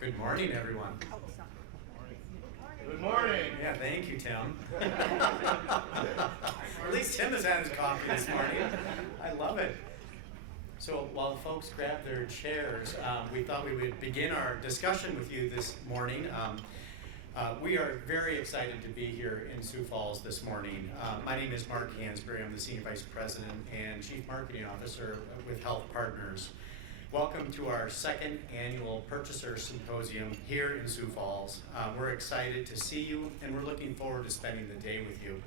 Good morning, everyone. Good morning. Yeah, thank you, Tim. At least Tim has had his coffee this morning. I love it. So while the folks grab their chairs, we thought we would begin our discussion with you this morning. We are very excited to be here in Sioux Falls this morning. My name is Mark Hansberry. I'm the Senior Vice President and Chief Marketing Officer with HealthPartners. Welcome to our second annual Purchaser Symposium here in Sioux Falls. We're excited to see you, and we're looking forward to spending the day with you.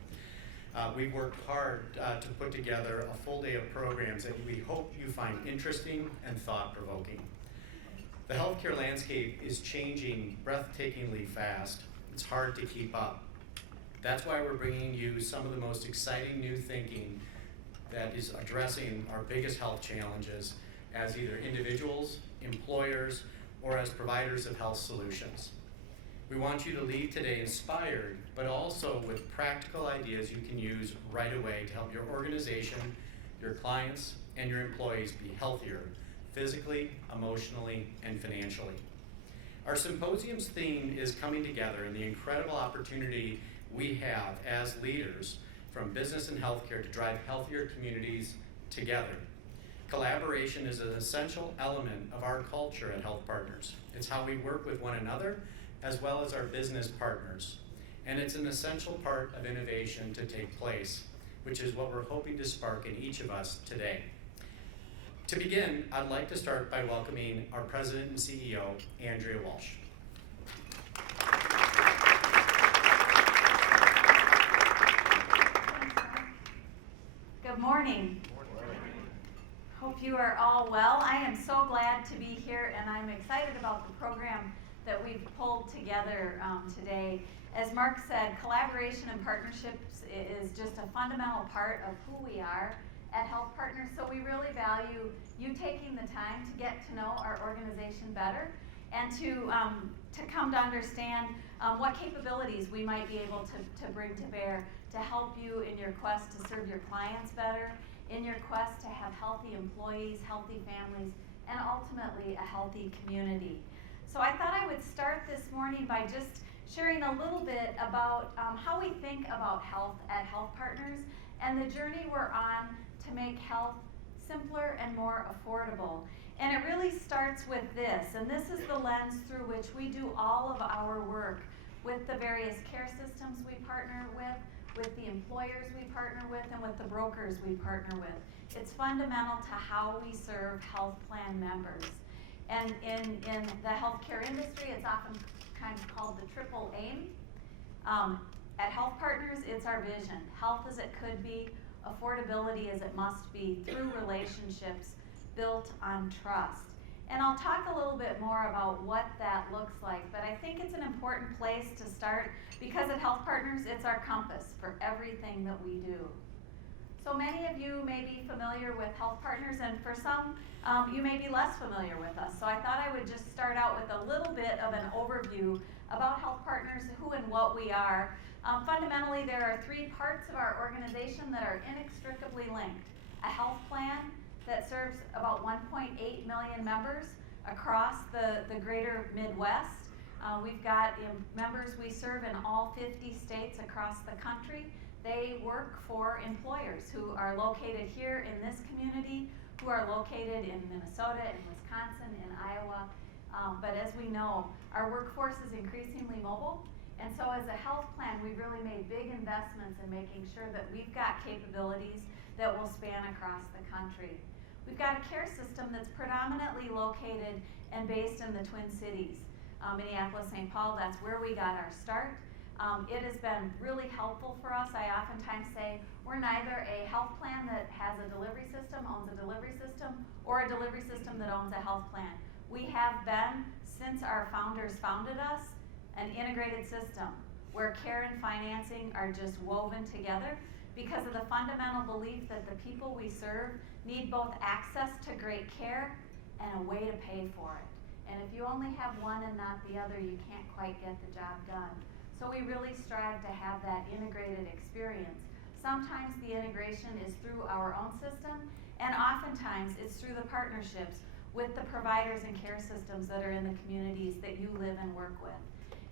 We've worked hard to put together a full day of programs that we hope you find interesting and thought-provoking. The healthcare landscape is changing breathtakingly fast. It's hard to keep up. That's why we're bringing you some of the most exciting new thinking that is addressing our biggest health challenges as either individuals, employers, or as providers of health solutions. We want you to leave today inspired, but also with practical ideas you can use right away to help your organization, your clients, and your employees be healthier, physically, emotionally, and financially. Our symposium's theme is coming together and the incredible opportunity we have as leaders from business and healthcare to drive healthier communities together. Collaboration is an essential element of our culture at HealthPartners. It's how we work with one another as well as our business partners. And it's an essential part of innovation to take place, which is what we're hoping to spark in each of us today. To begin, I'd like to start by welcoming our President and CEO, Andrea Walsh. Good morning. Hope you are all well. I am so glad to be here, and I'm excited about the program that we've pulled together today. As Mark said, collaboration and partnerships is just a fundamental part of who we are at HealthPartners, so we really value you taking the time to get to know our organization better and to come to understand what capabilities we might be able to bring to bear to help you in your quest to serve your clients better, in your quest to have healthy employees, healthy families, and ultimately a healthy community. So I thought I would start this morning by just sharing a little bit about how we think about health at HealthPartners and the journey we're on to make health simpler and more affordable. And it really starts with this, and this is the lens through which we do all of our work with the various care systems we partner with the employers we partner with, and with the brokers we partner with. It's fundamental to how we serve health plan members. And in the healthcare industry, it's often kind of called the triple aim. At HealthPartners, it's our vision. Health as it could be, affordability as it must be, through relationships built on trust. And I'll talk a little bit more about what that looks like, but I think it's an important place to start because at HealthPartners, it's our compass for everything that we do. So many of you may be familiar with HealthPartners, and for some, you may be less familiar with us. So I thought I would just start out with a little bit of an overview about HealthPartners, who and what we are. Fundamentally, there are three parts of our organization that are inextricably linked. A health plan that serves about 1.8 million members across the greater Midwest. We've got members we serve in all 50 states across the country. They work for employers who are located here in this community, who are located in Minnesota, in Wisconsin, in Iowa. But as we know, our workforce is increasingly mobile. And so as a health plan, we've really made big investments in making sure that we've got capabilities that will span across the country. We've got a care system that's predominantly located and based in the Twin Cities. Minneapolis, St. Paul, that's where we got our start. It has been really helpful for us. I oftentimes say we're neither a health plan that has a delivery system, owns a delivery system, or a delivery system that owns a health plan. We have been, since our founders founded us, an integrated system where care and financing are just woven together because of the fundamental belief that the people we serve need both access to great care and a way to pay for it. And if you only have one and not the other, you can't quite get the job done. So we really strive to have that integrated experience. Sometimes the integration is through our own system, and oftentimes it's through the partnerships with the providers and care systems that are in the communities that you live and work with.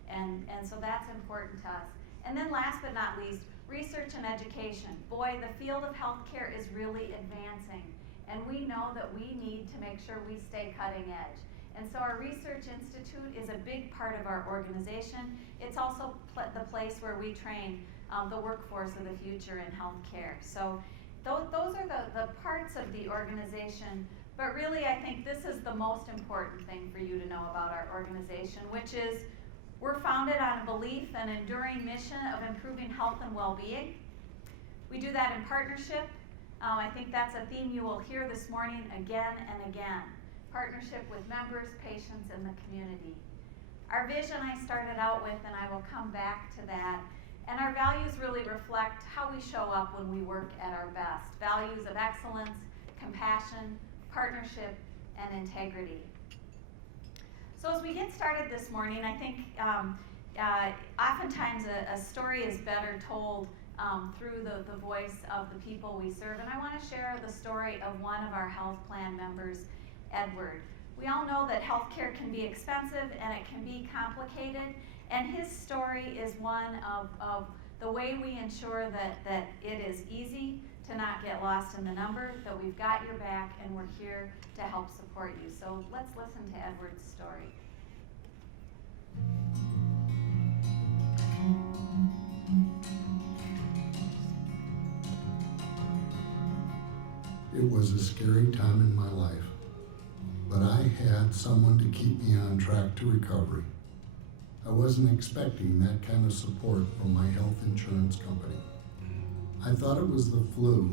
And so that's important to us. And then last but not least, research and education. Boy, the field of healthcare is really advancing, and we know that we need to make sure we stay cutting edge. And so our Research Institute is a big part of our organization. It's also the place where we train the workforce of the future in healthcare. So those are the parts of the organization, but really I think this is the most important thing for you to know about our organization, which is we're founded on a belief and enduring mission of improving health and well-being. We do that in partnership. I think that's a theme you will hear this morning again and again. Partnership with members, patients, and the community. Our vision I started out with, and I will come back to that, and our values really reflect how we show up when we work at our best. Values of excellence, compassion, partnership, and integrity. So as we get started this morning, I think oftentimes a story is better told through the voice of the people we serve. And I want to share the story of one of our health plan members, Edward. We all know that healthcare can be expensive and it can be complicated. And his story is one of the way we ensure that it is easy to not get lost in the number, that we've got your back, and we're here to help support you. So let's listen to Edward's story. It was a scary time in my life, but I had someone to keep me on track to recovery. I wasn't expecting that kind of support from my health insurance company. I thought it was the flu.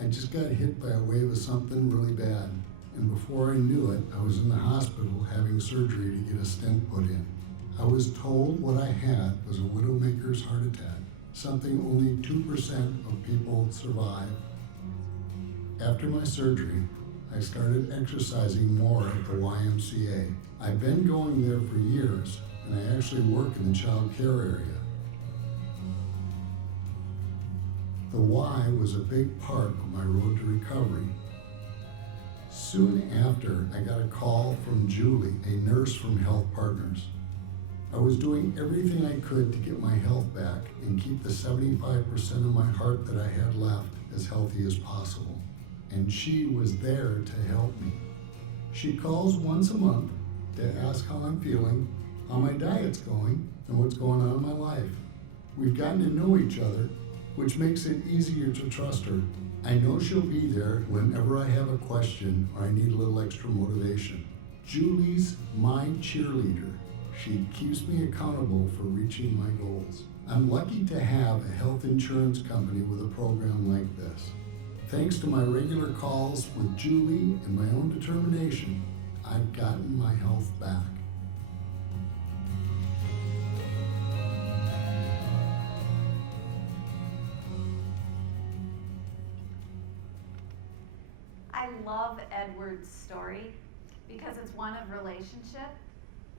I just got hit by a wave of something really bad, and before I knew it, I was in the hospital having surgery to get a stent put in. I was told what I had was a widowmaker's heart attack, something only 2% of people survive. After my surgery, I started exercising more at the YMCA. I've been going there for years, and I actually work in the child care area. The Y was a big part of my road to recovery. Soon after, I got a call from Julie, a nurse from HealthPartners. I was doing everything I could to get my health back and keep the 75% of my heart that I had left as healthy as possible. And she was there to help me. She calls once a month to ask how I'm feeling, how my diet's going, and what's going on in my life. We've gotten to know each other, which makes it easier to trust her. I know she'll be there whenever I have a question or I need a little extra motivation. Julie's my cheerleader. She keeps me accountable for reaching my goals. I'm lucky to have a health insurance company with a program like this. Thanks to my regular calls with Julie and my own determination, I've gotten my health back. I love Edward's story because it's one of relationship.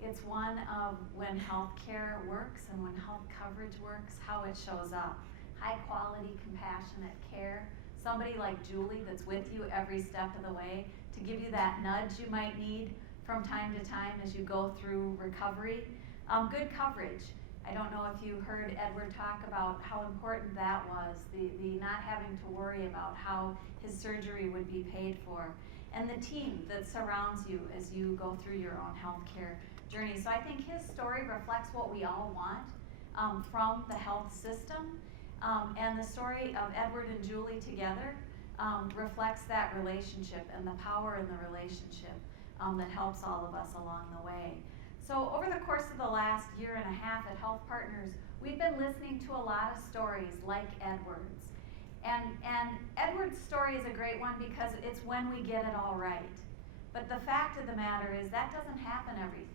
It's one of when healthcare works and when health coverage works, how it shows up. High quality, compassionate care. Somebody like Julie that's with you every step of the way to give you that nudge you might need from time to time as you go through recovery. Good coverage. I don't know if you heard Edward talk about how important that was, the not having to worry about how his surgery would be paid for, and the team that surrounds you as you go through your own healthcare journey. So I think his story reflects what we all want from the health system. And the story of Edward and Julie together reflects that relationship and the power in the relationship that helps all of us along the way. So over the course of the last year and a half at HealthPartners, we've been listening to a lot of stories like Edward's. And Edward's story is a great one because it's when we get it all right. But the fact of the matter is that doesn't happen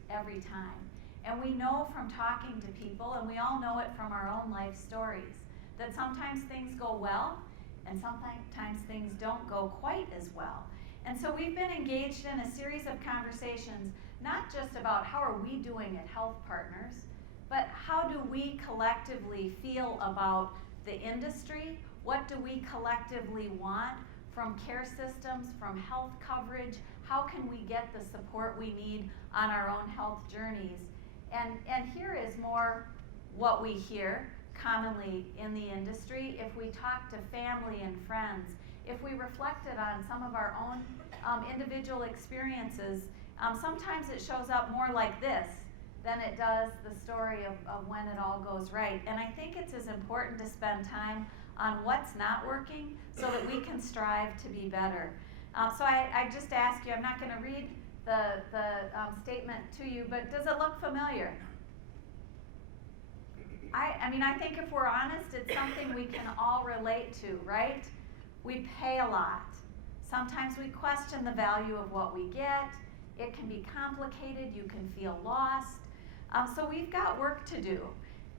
every time. And we know from talking to people, and we all know it from our own life stories, that sometimes things go well, and sometimes things don't go quite as well. And so we've been engaged in a series of conversations, not just about how are we doing at HealthPartners, but how do we collectively feel about the industry? What do we collectively want from care systems, from health coverage? how can we get the support we need on our own health journeys? And here is more what we hear commonly in the industry. If we talk to family and friends, if we reflected on some of our own individual experiences, sometimes it shows up more like this than it does the story of when it all goes right. And I think it's as important to spend time on what's not working so that we can strive to be better. So I just ask you, I'm not going to read the statement to you, but does it look familiar? I mean, I think if we're honest, it's something we can all relate to, right? We pay a lot. Sometimes we question the value of what we get. It can be complicated. You can feel lost. So we've got work to do.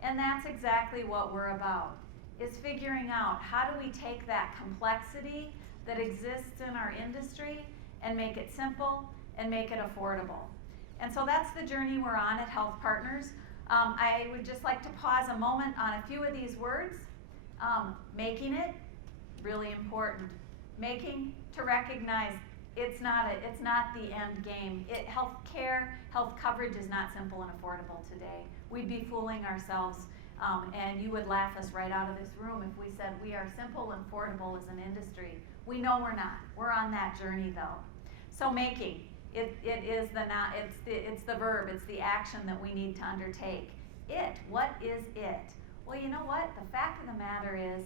And that's exactly what we're about, is figuring out how do we take that complexity that exists in our industry and make it simple and make it affordable. And so that's the journey we're on at HealthPartners. I would just like to pause a moment on a few of these words. Making it, really important. Making, to recognize it's not the end game. Health coverage is not simple and affordable today. We'd be fooling ourselves, and you would laugh us right out of this room if we said we are simple and affordable as an industry. We know we're not. We're on that journey though. So making. It's the verb, it's the action that we need to undertake. What is it? Well, you know what? The fact of the matter is,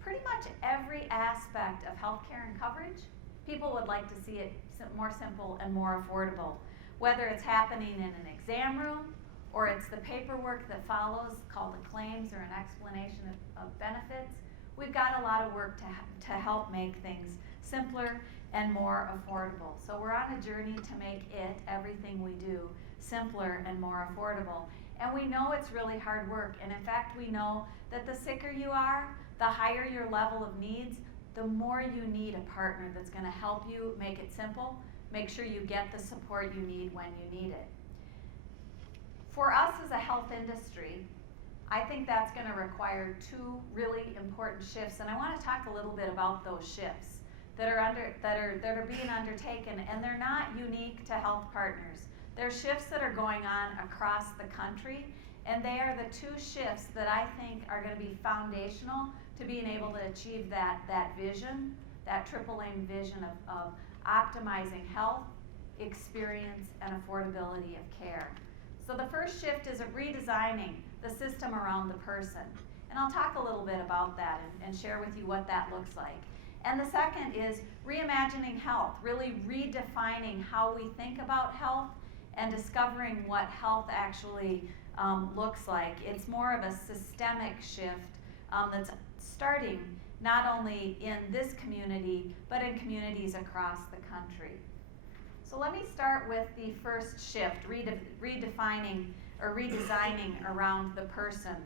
pretty much every aspect of healthcare and coverage, people would like to see it more simple and more affordable. Whether it's happening in an exam room, or it's the paperwork that follows, called a claims or an explanation of benefits, we've got a lot of work to help make things simpler and more affordable. So we're on a journey to make everything we do, simpler and more affordable. And we know it's really hard work. And in fact, we know that the sicker you are, the higher your level of needs, the more you need a partner that's going to help you make it simple, make sure you get the support you need when you need it. For us as a health industry, I think that's going to require two really important shifts, and I want to talk a little bit about those shifts that are being undertaken, and they're not unique to HealthPartners. They're shifts that are going on across the country, and they are the two shifts that I think are going to be foundational to being able to achieve that vision, that triple aim vision of optimizing health, experience, and affordability of care. So the first shift is redesigning the system around the person. And I'll talk a little bit about that and share with you what that looks like. And the second is reimagining health, really redefining how we think about health and discovering what health actually looks like. It's more of a systemic shift that's starting not only in this community, but in communities across the country. So let me start with the first shift, redefining or redesigning around the person.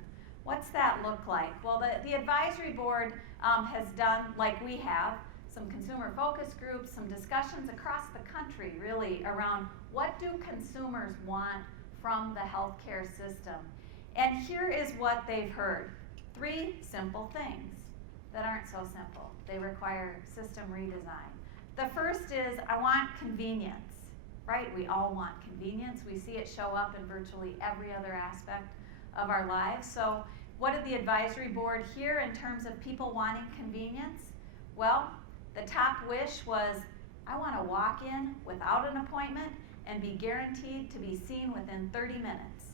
What's that look like? Well, the advisory board has done, like we have, some consumer focus groups, some discussions across the country really around what do consumers want from the healthcare system. And here is what they've heard. 3 simple things that aren't so simple. They require system redesign. The first is, I want convenience, right? We all want convenience. We see it show up in virtually every other aspect of our lives. So what did the advisory board hear in terms of people wanting convenience? Well, the top wish was, I want to walk in without an appointment and be guaranteed to be seen within 30 minutes.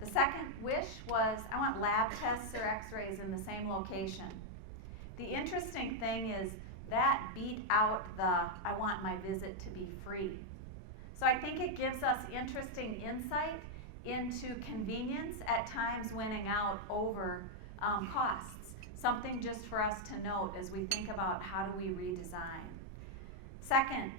The second wish was, I want lab tests or x-rays in the same location. The interesting thing is that beat out the, I want my visit to be free. So I think it gives us interesting insight into convenience at times winning out over costs. Something just for us to note as we think about how do we redesign. Second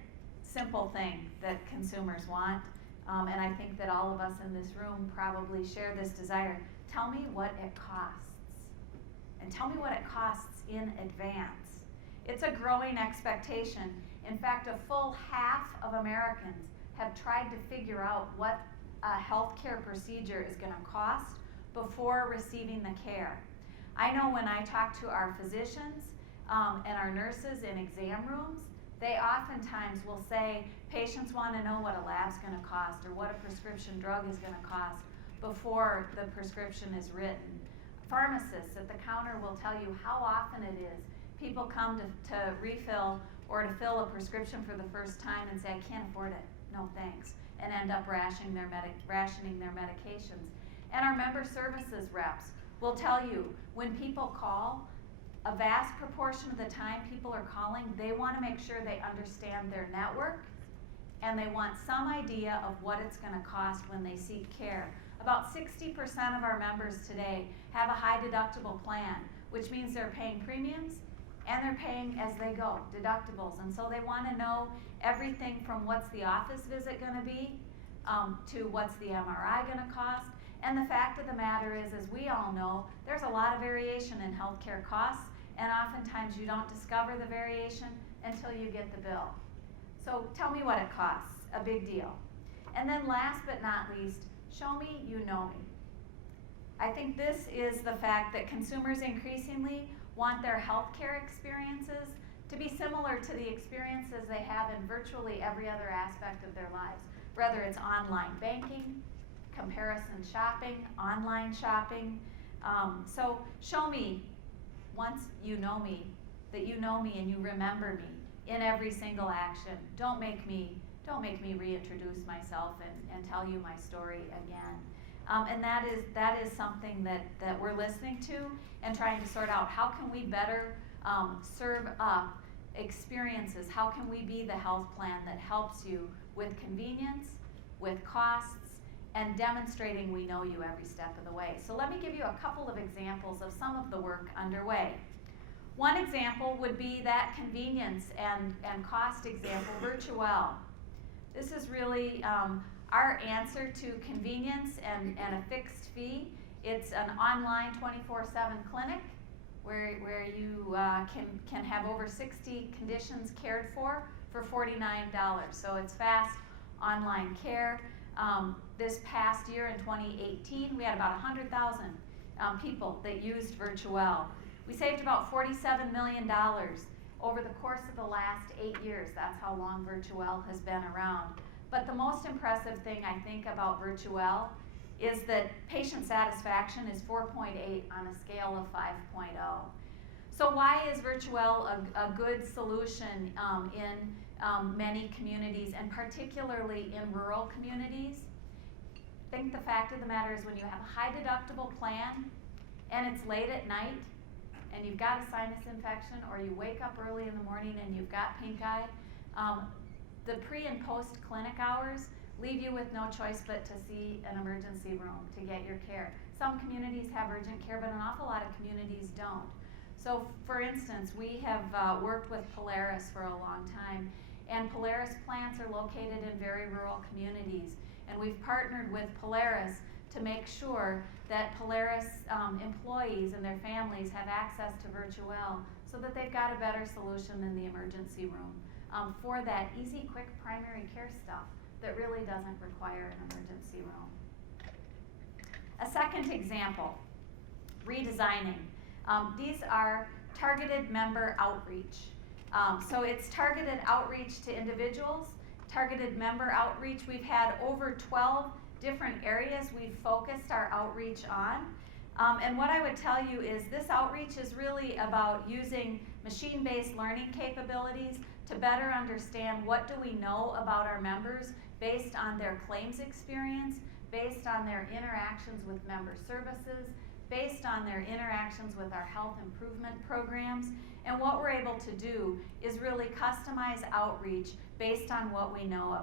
simple thing that consumers want, and I think that all of us in this room probably share this desire, tell me what it costs. And tell me what it costs in advance. It's a growing expectation. In fact, a full half of Americans have tried to figure out what a healthcare procedure is going to cost before receiving the care. I know when I talk to our physicians and our nurses in exam rooms, they oftentimes will say patients want to know what a lab's going to cost or what a prescription drug is going to cost before the prescription is written. Pharmacists at the counter will tell you how often it is people come to refill or to fill a prescription for the first time and say, I can't afford it, no thanks, and end up rationing their medications. And our member services reps will tell you when people call, a vast proportion of the time people are calling, they want to make sure they understand their network and they want some idea of what it's going to cost when they seek care. About 60% of our members today have a high deductible plan, which means they're paying premiums and they're paying as they go, deductibles. And so they want to know everything from what's the office visit going to be to what's the MRI going to cost. And the fact of the matter is, as we all know, there's a lot of variation in healthcare costs, and oftentimes you don't discover the variation until you get the bill. So tell me what it costs, a big deal. And then last but not least, show me you know me. I think this is the fact that consumers increasingly want their healthcare experiences to be similar to the experiences they have in virtually every other aspect of their lives, whether it's online banking, comparison shopping, online shopping. So show me, once you know me, that you know me and you remember me in every single action. Don't make me reintroduce myself and tell you my story again. And that is something that we're listening to and trying to sort out. How can we better serve up experiences? How can we be the health plan that helps you with convenience, with costs, and demonstrating we know you every step of the way? So let me give you a couple of examples of some of the work underway. One example would be that convenience and cost example, Virtuel. This is really our answer to convenience and a fixed fee. It's an online 24/7 clinic where you can have over 60 conditions cared for $49. So it's fast online care. This past year in 2018, we had about 100,000 people that used Virtuel. We saved about $47 million over the course of the last 8 years. That's how long Virtuel has been around. But the most impressive thing I think about Virtuel is that patient satisfaction is 4.8 on a scale of 5.0. So why is Virtuel a good solution in many communities, and particularly in rural communities? I think the fact of the matter is when you have a high deductible plan and it's late at night and you've got a sinus infection, or you wake up early in the morning and you've got pink eye, the pre and post clinic hours leave you with no choice but to see an emergency room to get your care. Some communities have urgent care, but an awful lot of communities don't. So for instance, we have worked with Polaris for a long time, and Polaris plants are located in very rural communities. And we've partnered with Polaris to make sure that Polaris employees and their families have access to Virtuel so that they've got a better solution than the emergency room for that easy, quick primary care stuff that really doesn't require an emergency room. A second example, redesigning. These are targeted member outreach. So it's targeted outreach to individuals, targeted member outreach. We've had over 12 different areas we've focused our outreach on. And what I would tell you is this outreach is really about using machine-based learning capabilities to better understand what do we know about our members based on their claims experience, based on their interactions with member services, based on their interactions with our health improvement programs. And what we're able to do is really customize outreach based on what we know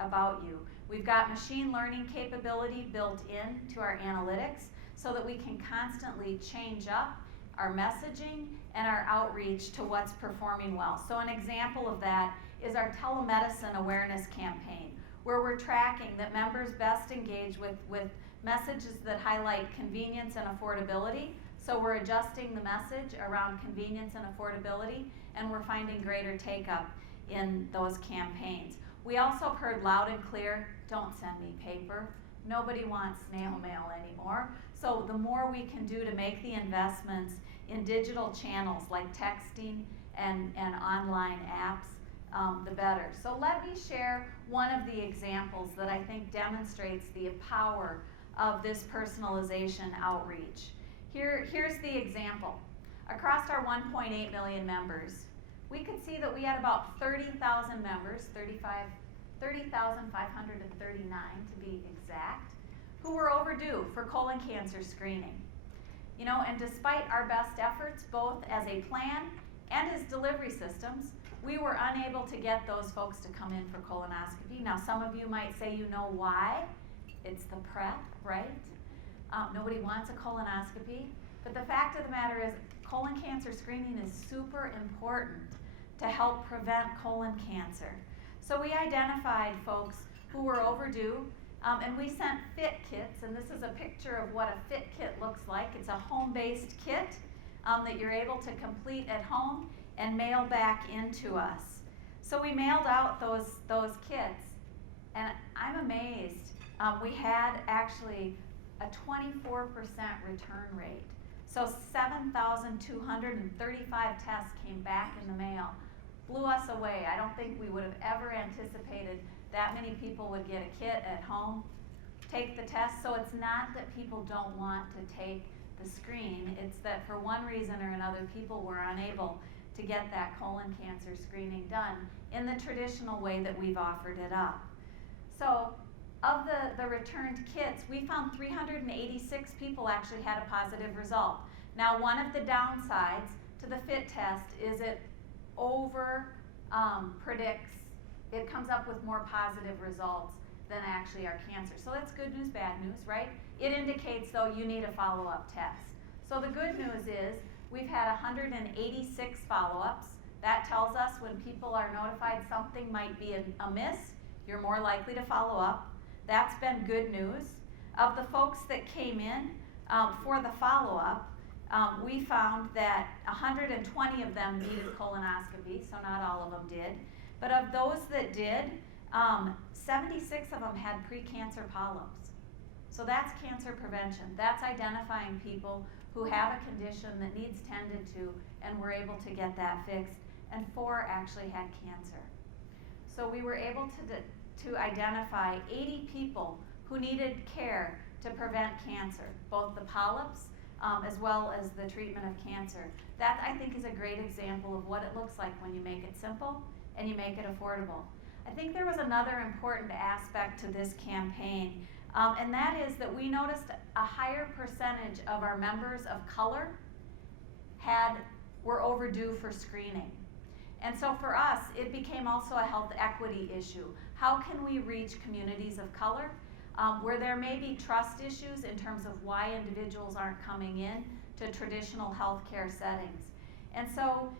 about you. We've got machine learning capability built into our analytics so that we can constantly change up our messaging and our outreach to what's performing well. So an example of that is our telemedicine awareness campaign, where we're tracking that members best engage with messages that highlight convenience and affordability. So we're adjusting the message around convenience and affordability, and we're finding greater take-up in those campaigns. We also heard loud and clear, don't send me paper. Nobody wants snail mail anymore. So the more we can do to make the investments in digital channels like texting and online apps the better. So let me share one of the examples that I think demonstrates the power of this personalization outreach. Here's the example. Across our 1.8 million members, we could see that we had about 30,000 members, 30,539 to be exact, who were overdue for colon cancer screening. You know, and despite our best efforts, both as a plan and as delivery systems, we were unable to get those folks to come in for colonoscopy. Now, some of you might say you know why. It's the prep, right? Nobody wants a colonoscopy. But the fact of the matter is, colon cancer screening is super important to help prevent colon cancer. So we identified folks who were overdue, and we sent fit kits, and this is a picture of what a fit kit looks like. It's a home-based kit that you're able to complete at home and mail back into us. So we mailed out those kits, and I'm amazed. We had actually a 24% return rate. So 7,235 tests came back in the mail. Blew us away. I don't think we would have ever anticipated that many people would get a kit at home, take the test. So it's not that people don't want to take the screen. It's that for one reason or another, people were unable to get that colon cancer screening done in the traditional way that we've offered it up. So of the returned kits, we found 386 people actually had a positive result. Now, one of the downsides to the FIT test is it predicts, it comes up with more positive results than actually our cancer. So that's good news, bad news, right? It indicates, though, you need a follow-up test. So the good news is we've had 186 follow-ups. That tells us when people are notified something might be amiss, you're more likely to follow up. That's been good news. Of the folks that came in for the follow-up, we found that 120 of them needed colonoscopy, so not all of them did. But of those that did, 76 of them had precancer polyps. So that's cancer prevention. That's identifying people who have a condition that needs tended to, and we're able to get that fixed. And 4 actually had cancer. So we were able to identify 80 people who needed care to prevent cancer, both the polyps as well as the treatment of cancer. That, I think, is a great example of what it looks like when you make it simple and you make it affordable. I think there was another important aspect to this campaign, and that is that we noticed a higher percentage of our members of color were overdue for screening. And so for us, it became also a health equity issue. How can we reach communities of color where there may be trust issues in terms of why individuals aren't coming in to traditional healthcare settings? And so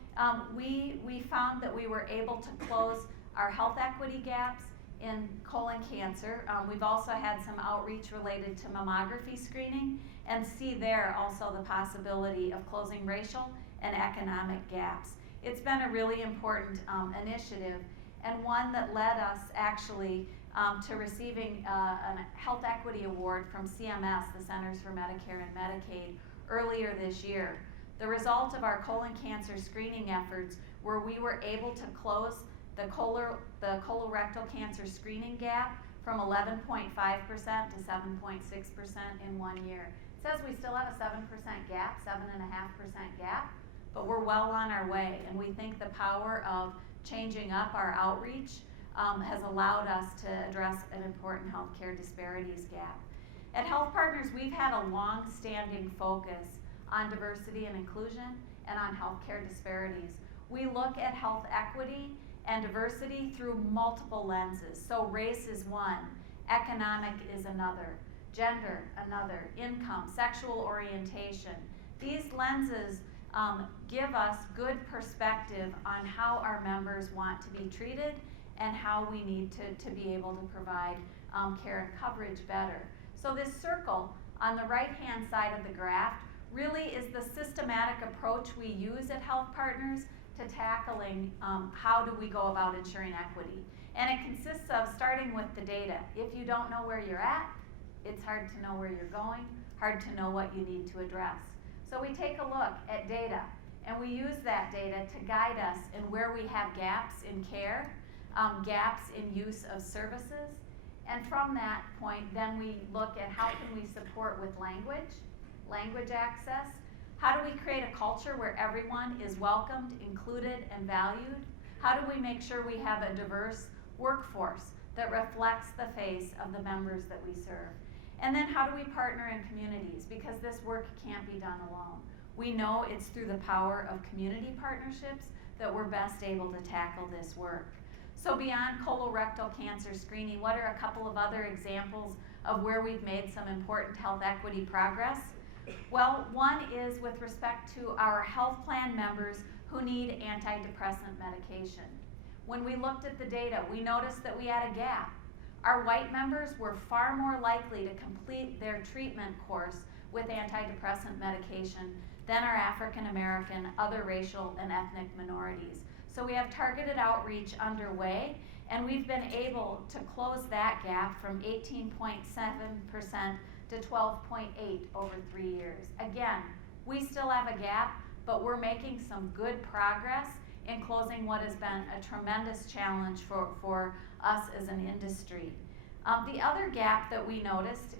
we found that we were able to close our health equity gaps in colon cancer. We've also had some outreach related to mammography screening, and see there also the possibility of closing racial and economic gaps. It's been a really important initiative, and one that led us actually to receiving a Health Equity Award from CMS, the Centers for Medicare and Medicaid, earlier this year. The result of our colon cancer screening efforts were we were able to close the colorectal cancer screening gap from 11.5% to 7.6% in 1 year. It says we still have a 7% gap, 7.5% gap, but we're well on our way, and we think the power of changing up our outreach has allowed us to address an important healthcare disparities gap. At HealthPartners, we've had a long-standing focus on diversity and inclusion and on healthcare disparities. We look at health equity and diversity through multiple lenses. So race is one, economic is another, gender another, income, sexual orientation. These lenses give us good perspective on how our members want to be treated and how we need to be able to provide care and coverage better. So this circle on the right-hand side of the graph really is the systematic approach we use at HealthPartners to tackling how do we go about ensuring equity. And it consists of starting with the data. If you don't know where you're at, it's hard to know where you're going, hard to know what you need to address. So we take a look at data, And we use that data to guide us in where we have gaps in care, gaps in use of services. And from that point, then we look at how can we support with language access. How do we create a culture where everyone is welcomed, included, and valued? How do we make sure we have a diverse workforce that reflects the face of the members that we serve? And then how do we partner in communities? Because this work can't be done alone. We know it's through the power of community partnerships that we're best able to tackle this work. So beyond colorectal cancer screening, what are a couple of other examples of where we've made some important health equity progress? Well, one is with respect to our health plan members who need antidepressant medication. When we looked at the data, we noticed that we had a gap. Our white members were far more likely to complete their treatment course with antidepressant medication than our African American, other racial, and ethnic minorities. So we have targeted outreach underway, and we've been able to close that gap from 18.7% to 12.8% over 3 years. Again, we still have a gap, but we're making some good progress in closing what has been a tremendous challenge for us as an industry. The other gap that we noticed,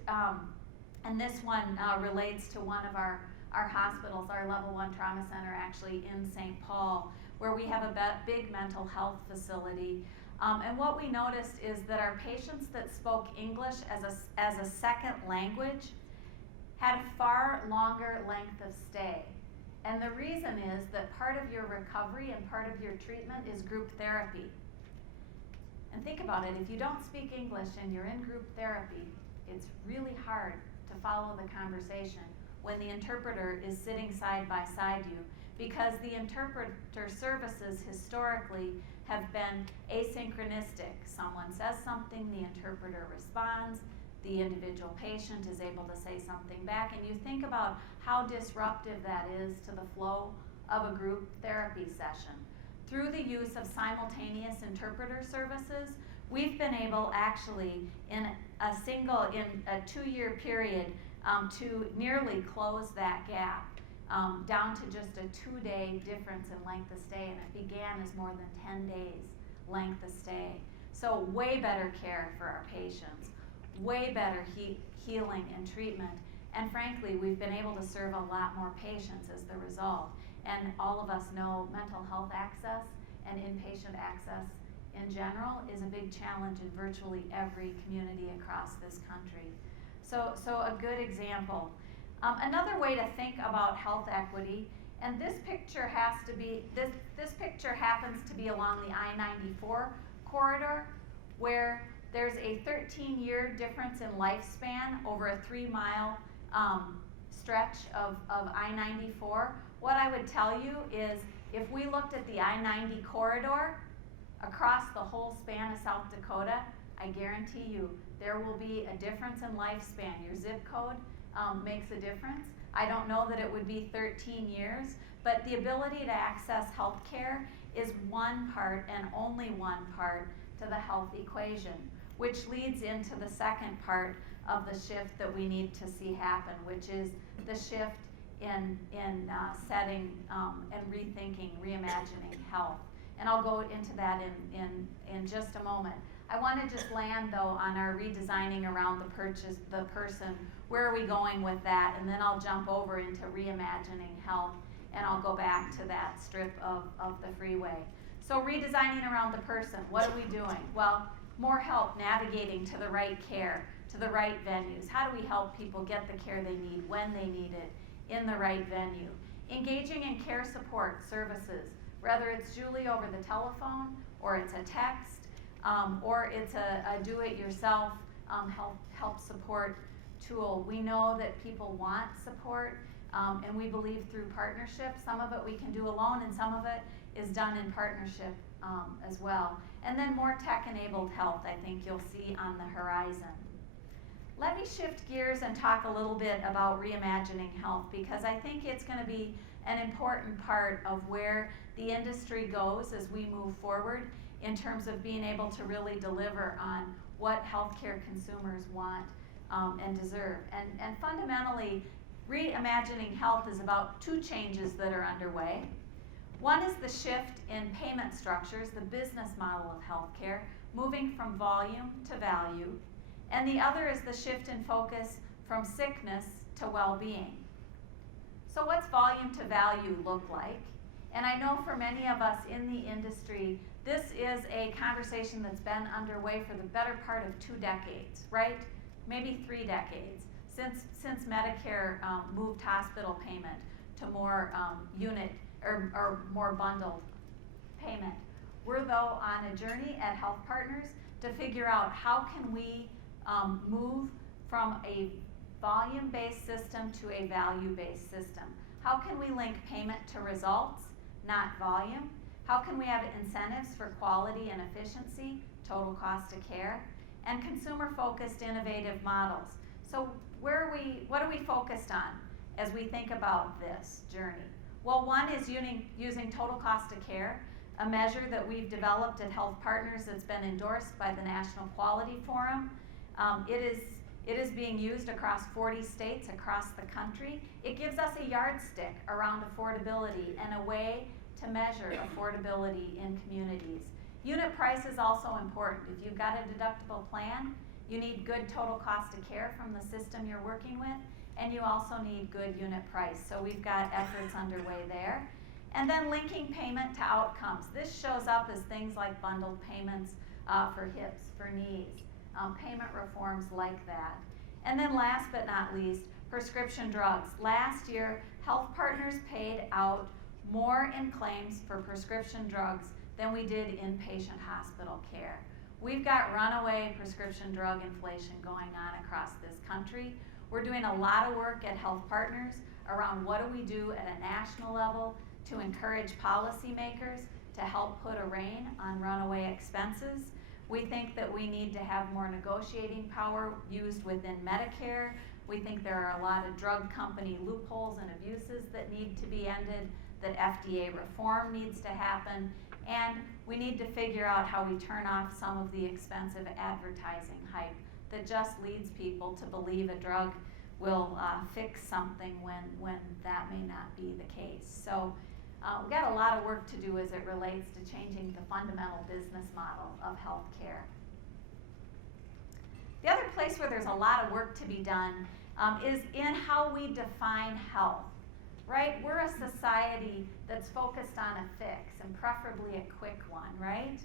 and this one relates to one of our hospitals, our level 1 trauma center actually in St. Paul, where we have a big mental health facility. And what we noticed is that our patients that spoke English as a second language had a far longer length of stay. And the reason is that part of your recovery and part of your treatment is group therapy. And think about it, if you don't speak English and you're in group therapy, it's really hard to follow the conversation when the interpreter is sitting side by side you, because the interpreter services historically have been asynchronistic. Someone says something, the interpreter responds, the individual patient is able to say something back, and you think about how disruptive that is to the flow of a group therapy session. Through the use of simultaneous interpreter services, we've been able actually in a 2-year period to nearly close that gap down to just a 2-day difference in length of stay, and it began as more than 10 days length of stay. So way better care for our patients, way better healing and treatment, and frankly, we've been able to serve a lot more patients as the result. And all of us know mental health access and inpatient access in general is a big challenge in virtually every community across this country. So a good example. Another way to think about health equity, and this picture this picture happens to be along the I-94 corridor, where there's a 13-year difference in lifespan over a 3-mile stretch of I-94. What I would tell you is if we looked at the I-90 corridor across the whole span of South Dakota, I guarantee you there will be a difference in lifespan. Your zip code makes a difference. I don't know that it would be 13 years, but the ability to access health care is one part and only one part to the health equation, which leads into the second part of the shift that we need to see happen, which is the shift in setting and rethinking, reimagining health. And I'll go into that in just a moment. I want to just land though on our redesigning around the person. Where are we going with that? And then I'll jump over into reimagining health, and I'll go back to that strip of the freeway. So redesigning around the person, what are we doing? Well, more help navigating to the right care, to the right venues. How do we help people get the care they need, when they need it, in the right venue? Engaging in care support services, whether it's Julie over the telephone, or it's a text, or it's a do-it-yourself help support tool. We know that people want support, and we believe through partnership. Some of it we can do alone, and some of it is done in partnership as well. And then more tech-enabled health, I think you'll see on the horizon. Let me shift gears and talk a little bit about reimagining health, because I think it's going to be an important part of where the industry goes as we move forward in terms of being able to really deliver on what healthcare consumers want and deserve. And fundamentally, Reimagining Health is about two changes that are underway. One is the shift in payment structures, the business model of healthcare, moving from volume to value. And the other is the shift in focus from sickness to well-being. So what's volume to value look like? And I know for many of us in the industry, this is a conversation that's been underway for the better part of 2 decades, right? Maybe 3 decades, since Medicare moved hospital payment to more unit or more bundled payment. We're though on a journey at HealthPartners to figure out how can we move from a volume-based system to a value-based system. How can we link payment to results, not volume? How can we have incentives for quality and efficiency, total cost of care, and consumer-focused innovative models? So what are we focused on as we think about this journey? Well, one is using total cost of care, a measure that we've developed at HealthPartners that's been endorsed by the National Quality Forum. It is being used across 40 states across the country. It gives us a yardstick around affordability and a way to measure affordability in communities. Unit price is also important. If you've got a deductible plan, you need good total cost of care from the system you're working with, and you also need good unit price. So we've got efforts underway there. And then linking payment to outcomes. This shows up as things like bundled payments for hips, for knees, payment reforms like that. And then last but not least, prescription drugs. Last year, HealthPartners paid out more in claims for prescription drugs than we did inpatient hospital care. We've got runaway prescription drug inflation going on across this country. We're doing a lot of work at HealthPartners around what do we do at a national level to encourage policymakers to help put a rein on runaway expenses. We think that we need to have more negotiating power used within Medicare. We think there are a lot of drug company loopholes and abuses that need to be ended, that FDA reform needs to happen, and we need to figure out how we turn off some of the expensive advertising hype that just leads people to believe a drug will fix something when that may not be the case. So we've got a lot of work to do as it relates to changing the fundamental business model of healthcare. The other place where there's a lot of work to be done is in how we define health, right? We're a society that's focused on a fix, and preferably a quick one, right?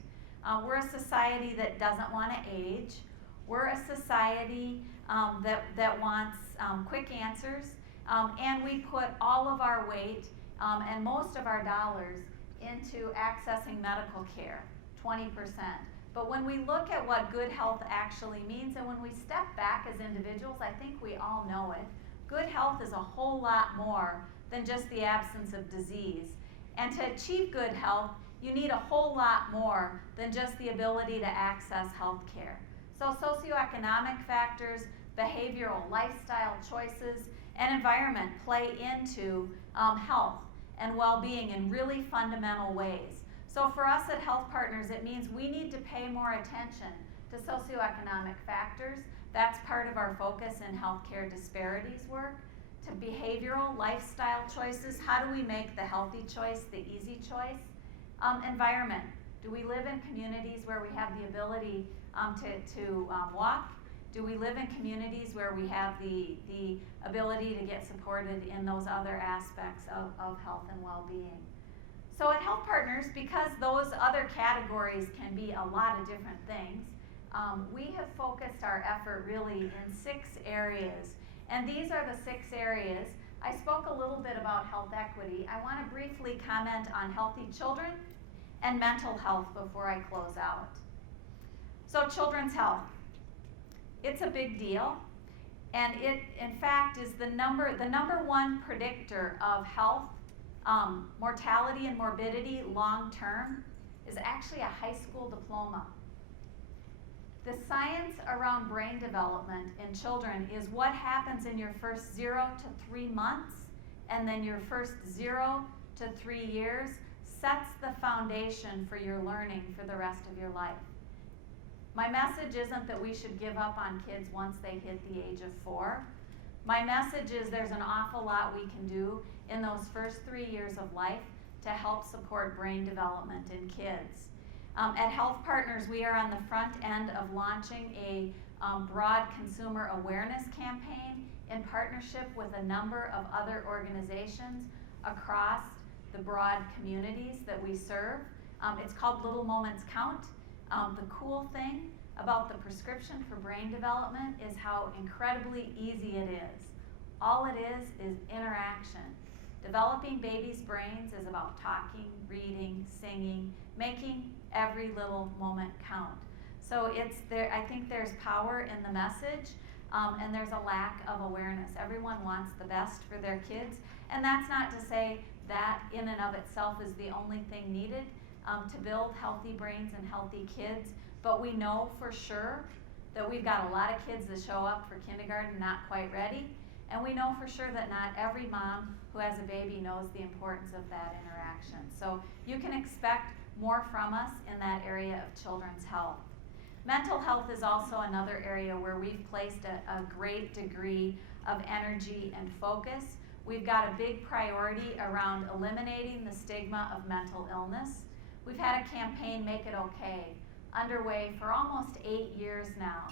We're a society that doesn't want to age. We're a society that wants quick answers, and we put all of our weight and most of our dollars into accessing medical care, 20%. But when we look at what good health actually means, and when we step back as individuals, I think we all know it. Good health is a whole lot more than just the absence of disease. And to achieve good health, you need a whole lot more than just the ability to access health care. So socioeconomic factors, behavioral, lifestyle choices, and environment play into health and well-being in really fundamental ways. So for us at HealthPartners, it means we need to pay more attention to socioeconomic factors. That's part of our focus in healthcare disparities work. To behavioral, lifestyle choices, how do we make the healthy choice the easy choice? Environment, do we live in communities where we have the ability to walk? Do we live in communities where we have the ability to get supported in those other aspects of health and well-being? So at HealthPartners, because those other categories can be a lot of different things, we have focused our effort really in 6 areas. And these are the 6 areas. I spoke a little bit about health equity. I want to briefly comment on healthy children and mental health before I close out. So children's health. It's a big deal, and it, in fact, is the number 1 predictor of health, mortality and morbidity long-term is actually a high school diploma. The science around brain development in children is what happens in your first 0 to 3 months, and then your first 0 to 3 years sets the foundation for your learning for the rest of your life. My message isn't that we should give up on kids once they hit the age of 4, My message is there's an awful lot we can do in those first 3 years of life to help support brain development in kids. At HealthPartners, we are on the front end of launching a broad consumer awareness campaign in partnership with a number of other organizations across the broad communities that we serve. It's called Little Moments Count. The cool thing about the prescription for brain development is how incredibly easy it is. All it is interaction. Developing babies' brains is about talking, reading, singing, making every little moment count. So I think there's power in the message, and there's a lack of awareness. Everyone wants the best for their kids, and that's not to say that in and of itself is the only thing needed to build healthy brains and healthy kids, but we know for sure that we've got a lot of kids that show up for kindergarten not quite ready, and we know for sure that not every mom who has a baby knows the importance of that interaction. So you can expect more from us in that area of children's health. Mental health is also another area where we've placed a great degree of energy and focus. We've got a big priority around eliminating the stigma of mental illness. We've had a campaign, Make It Okay, underway for almost 8 years now.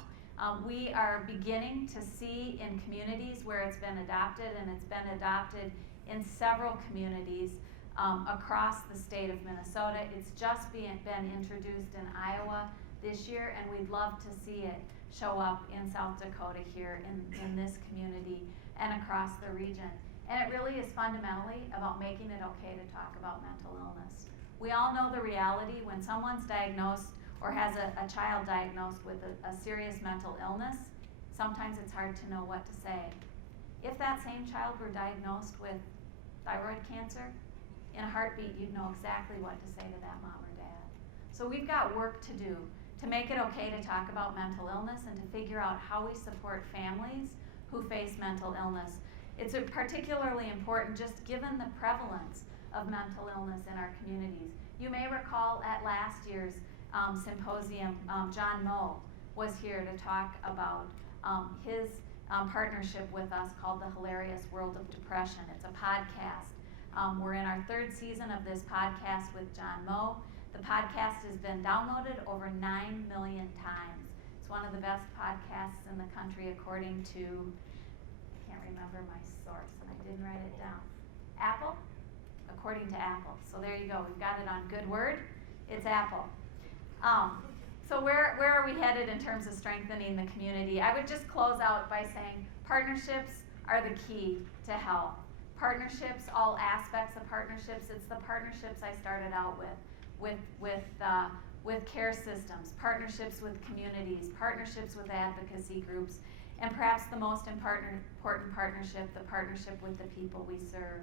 We are beginning to see in communities where it's been adopted, and it's been adopted in several communities across the state of Minnesota. It's just been introduced in Iowa this year, and we'd love to see it show up in South Dakota here in this community and across the region. And it really is fundamentally about making it okay to talk about mental illness. We all know the reality when someone's diagnosed or has a child diagnosed with a serious mental illness, sometimes it's hard to know what to say. If that same child were diagnosed with thyroid cancer, in a heartbeat you'd know exactly what to say to that mom or dad. So we've got work to do to make it okay to talk about mental illness and to figure out how we support families who face mental illness. It's particularly important just given the prevalence of mental illness in our communities. You may recall at last year's Symposium, John Moe was here to talk about his partnership with us called The Hilarious World of Depression. It's a podcast. We're in our 3rd season of this podcast with John Moe. The podcast has been downloaded over 9 million times. It's one of the best podcasts in the country according to, I can't remember my source and I didn't write it down. Apple? According to Apple. So there you go. We've got it on Good Word. It's Apple. So where are we headed in terms of strengthening the community? I would just close out by saying partnerships are the key to health. Partnerships, all aspects of partnerships. It's the partnerships I started out with care systems, partnerships with communities, partnerships with advocacy groups, and perhaps the most important partnership, the partnership with the people we serve.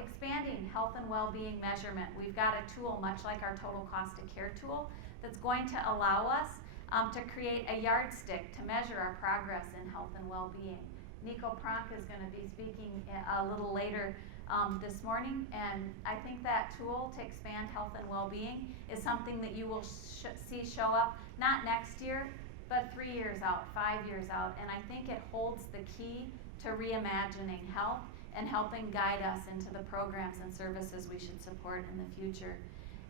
Expanding health and well-being measurement. We've got a tool, much like our total cost of care tool, that's going to allow us to create a yardstick to measure our progress in health and well-being. Nico Pronk is going to be speaking a little later this morning, and I think that tool to expand health and well-being is something that you will see show up not next year, but 3 years out, 5 years out, and I think it holds the key to reimagining health and helping guide us into the programs and services we should support in the future.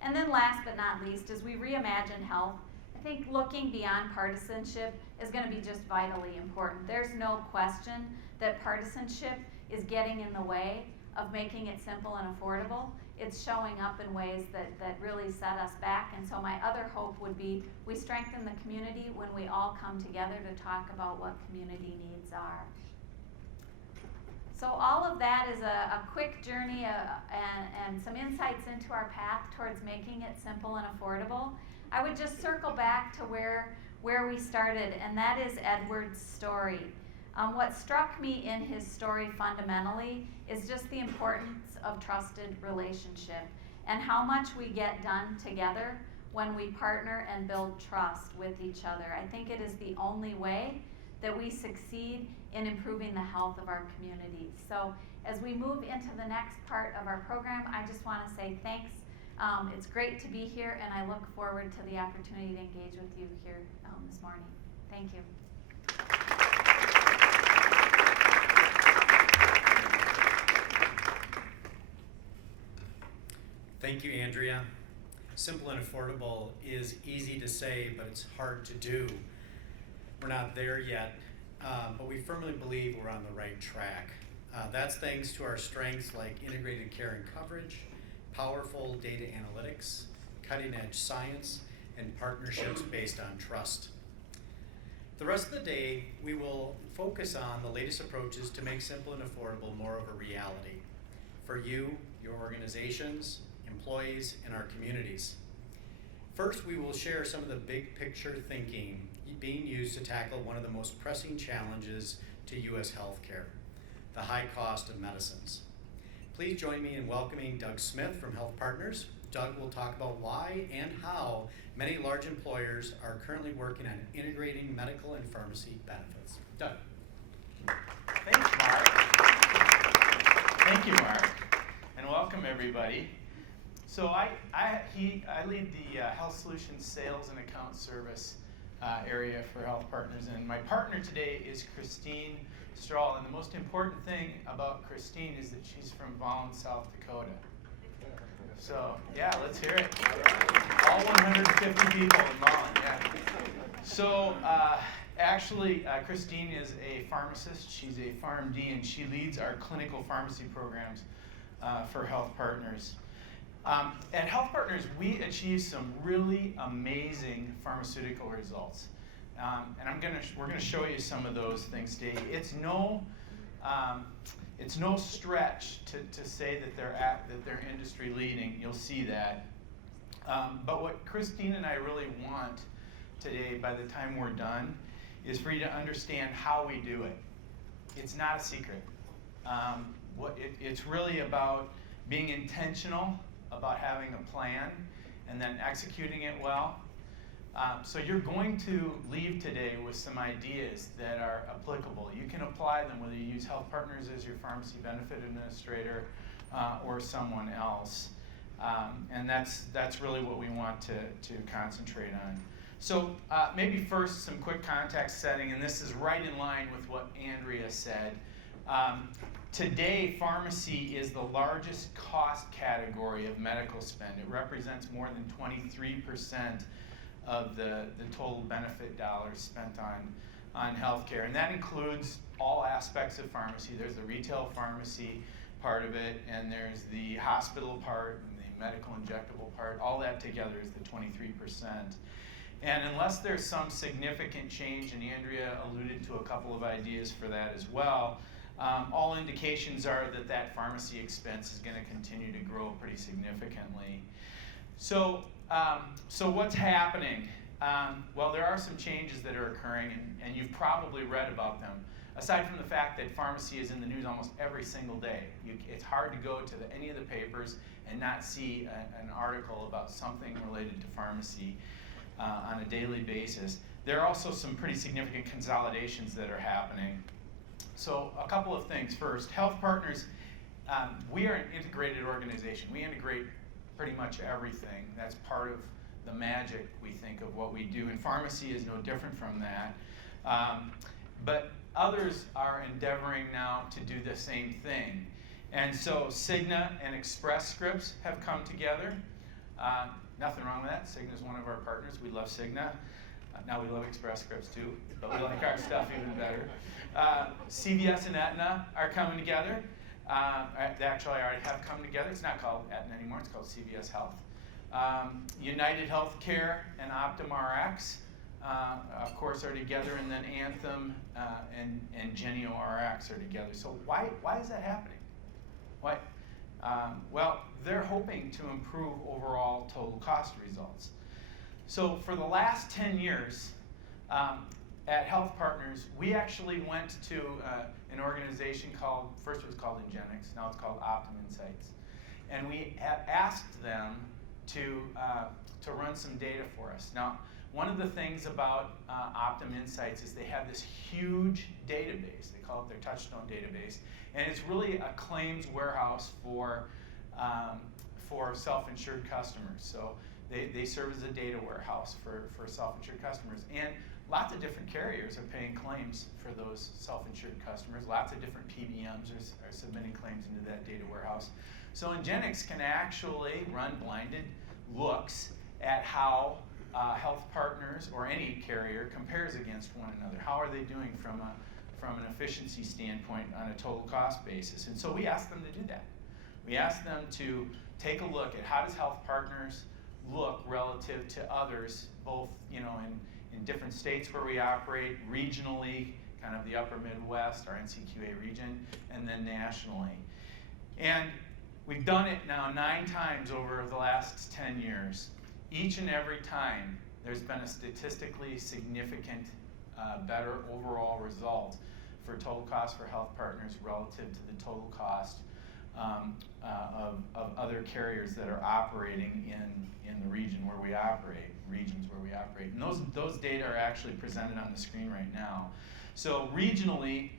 And then last but not least, as we reimagine health, I think looking beyond partisanship is going to be just vitally important. There's no question that partisanship is getting in the way of making it simple and affordable. It's showing up in ways that really set us back, and so my other hope would be we strengthen the community when we all come together to talk about what community needs are. So all of that is a quick journey and some insights into our path towards making it simple and affordable. I would just circle back to where we started, and that is Edward's story. What struck me in his story fundamentally is just the importance of trusted relationship and how much we get done together when we partner and build trust with each other. I think it is the only way that we succeed in improving the health of our communities. So as we move into the next part of our program, I just want to say thanks. It's great to be here, and I look forward to the opportunity to engage with you here this morning. Thank you. Andrea. Simple and affordable is easy to say, but it's hard to do. We're not there yet, but we firmly believe we're on the right track. That's thanks to our strengths like integrated care and coverage, powerful data analytics, cutting-edge science, and partnerships based on trust. The rest of the day, we will focus on the latest approaches to make simple and affordable more of a reality for you, your organizations, employees, and our communities. First, we will share some of the big picture thinking being used to tackle one of the most pressing challenges to U.S. healthcare, the high cost of medicines. Please join me in welcoming Doug Smith from HealthPartners. Doug will talk about why and how many large employers are currently working on integrating medical and pharmacy benefits. Doug. Thanks, Mark. Thank you, Mark, and welcome everybody. So I lead the Health Solutions Sales and Account Service area for HealthPartners, and my partner today is Christine Strahl. And the most important thing about Christine is that she's from Walsh, South Dakota. So yeah, let's hear it. All 150 people in Walsh, yeah. So actually, Christine is a pharmacist. She's a PharmD, and she leads our clinical pharmacy programs for HealthPartners. At HealthPartners, we achieve some really amazing pharmaceutical results, and we're gonna show you some of those things today. It's no stretch to say that they're industry leading. You'll see that. But what Christine and I really want today, by the time we're done, is for you to understand how we do it. It's not a secret. It's really about being intentional, about having a plan, and then executing it well. So you're going to leave today with some ideas that are applicable. You can apply them whether you use HealthPartners as your pharmacy benefit administrator or someone else. And that's really what we want to concentrate on. So maybe first some quick context setting, and this is right in line with what Andrea said. Today, pharmacy is the largest cost category of medical spend. It represents more than 23% of the total benefit dollars spent on healthcare. And that includes all aspects of pharmacy. There's the retail pharmacy part of it, and there's the hospital part, and the medical injectable part. All that together is the 23%. And unless there's some significant change, and Andrea alluded to a couple of ideas for that as well, all indications are that pharmacy expense is going to continue to grow pretty significantly. So what's happening? Well, there are some changes that are occurring, and you've probably read about them. Aside from the fact that pharmacy is in the news almost every single day, it's hard to go to any of the papers and not see an article about something related to pharmacy on a daily basis. There are also some pretty significant consolidations that are happening. So a couple of things. First, HealthPartners, we are an integrated organization. We integrate pretty much everything. That's part of the magic, we think, of what we do. And pharmacy is no different from that. But others are endeavoring now to do the same thing. And so Cigna and Express Scripts have come together. Nothing wrong with that. Cigna is one of our partners. We love Cigna. Now we love Express Scripts too, but we like our stuff even better. CVS and Aetna are coming together. They actually already have come together. It's not called Aetna anymore. It's called CVS Health. United Healthcare and Optum Rx, of course, are together, and then Anthem and Genio Rx are together. So why is that happening? Why? Well, they're hoping to improve overall total cost results. So for the last 10 years, at HealthPartners, we actually went to an organization first it was called Ingenix, now it's called Optum Insights. And we asked them to run some data for us. Now, one of the things about Optum Insights is they have this huge database. They call it their Touchstone database. And it's really a claims warehouse for self-insured customers. So they serve as a data warehouse for self-insured customers. And lots of different carriers are paying claims for those self-insured customers. Lots of different PBMs are submitting claims into that data warehouse. So Ingenix can actually run blinded looks at how HealthPartners or any carrier compares against one another. How are they doing from an efficiency standpoint on a total cost basis? And so we asked them to do that. We asked them to take a look at how does HealthPartners look relative to others, both in different states where we operate, regionally, kind of the upper Midwest, our NCQA region, and then nationally. And we've done it now 9 times over the last 10 years. Each and every time, there's been a statistically significant better overall result for total cost for HealthPartners relative to the total cost of other carriers that are operating in the regions where we operate. And those data are actually presented on the screen right now. So regionally,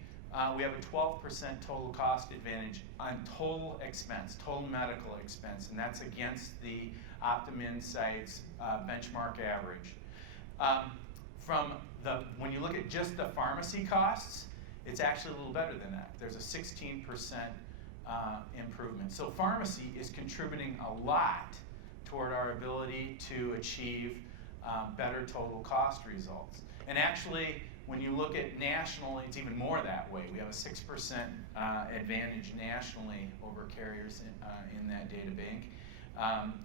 we have a 12% total cost advantage on total expense, total medical expense, and that's against the OptumInsight's benchmark average. When you look at just the pharmacy costs, it's actually a little better than that. There's a 16% improvement. So pharmacy is contributing a lot toward our ability to achieve better total cost results. And actually, when you look at nationally, it's even more that way. We have a 6% advantage nationally over carriers in that data bank,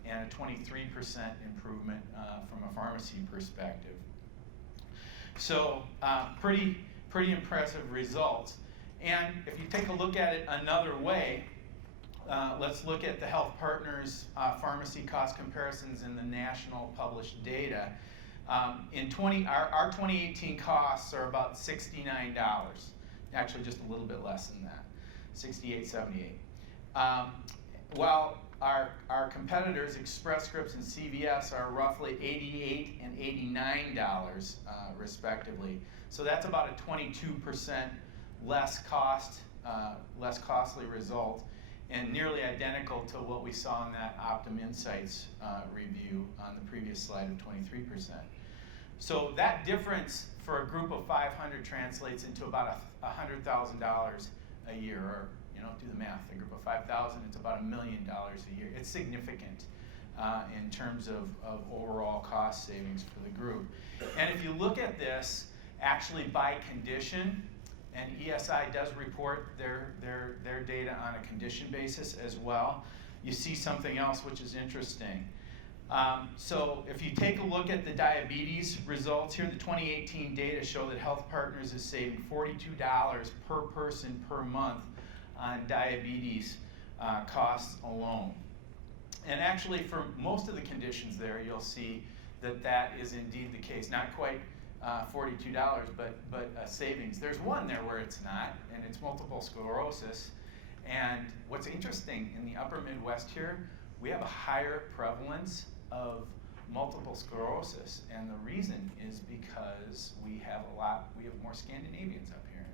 and a 23% improvement from a pharmacy perspective. So pretty impressive results. And if you take a look at it another way, let's look at the HealthPartners pharmacy cost comparisons in the national published data. Our 2018 costs are about $69. Actually, just a little bit less than that, $68.78. While our competitors, Express Scripts and CVS, are roughly $88 and $89 respectively. So that's about a 22% less costly result, and nearly identical to what we saw in that OptumInsight's review on the previous slide of 23%. So that difference for a group of 500 translates into about $100,000 a year, or do the math. A group of 5,000, it's about $1 million a year. It's significant in terms of overall cost savings for the group. And if you look at this actually by condition, and ESI does report their data on a condition basis as well, you see something else which is interesting. So if you take a look at the diabetes results here, the 2018 data show that HealthPartners is saving $42 per person per month on diabetes costs alone. And actually for most of the conditions there, you'll see that is indeed the case. Not quite $42, but savings. There's one there where it's not, and it's multiple sclerosis. And what's interesting, in the upper Midwest here, we have a higher prevalence of multiple sclerosis, and the reason is because we have more Scandinavians up here,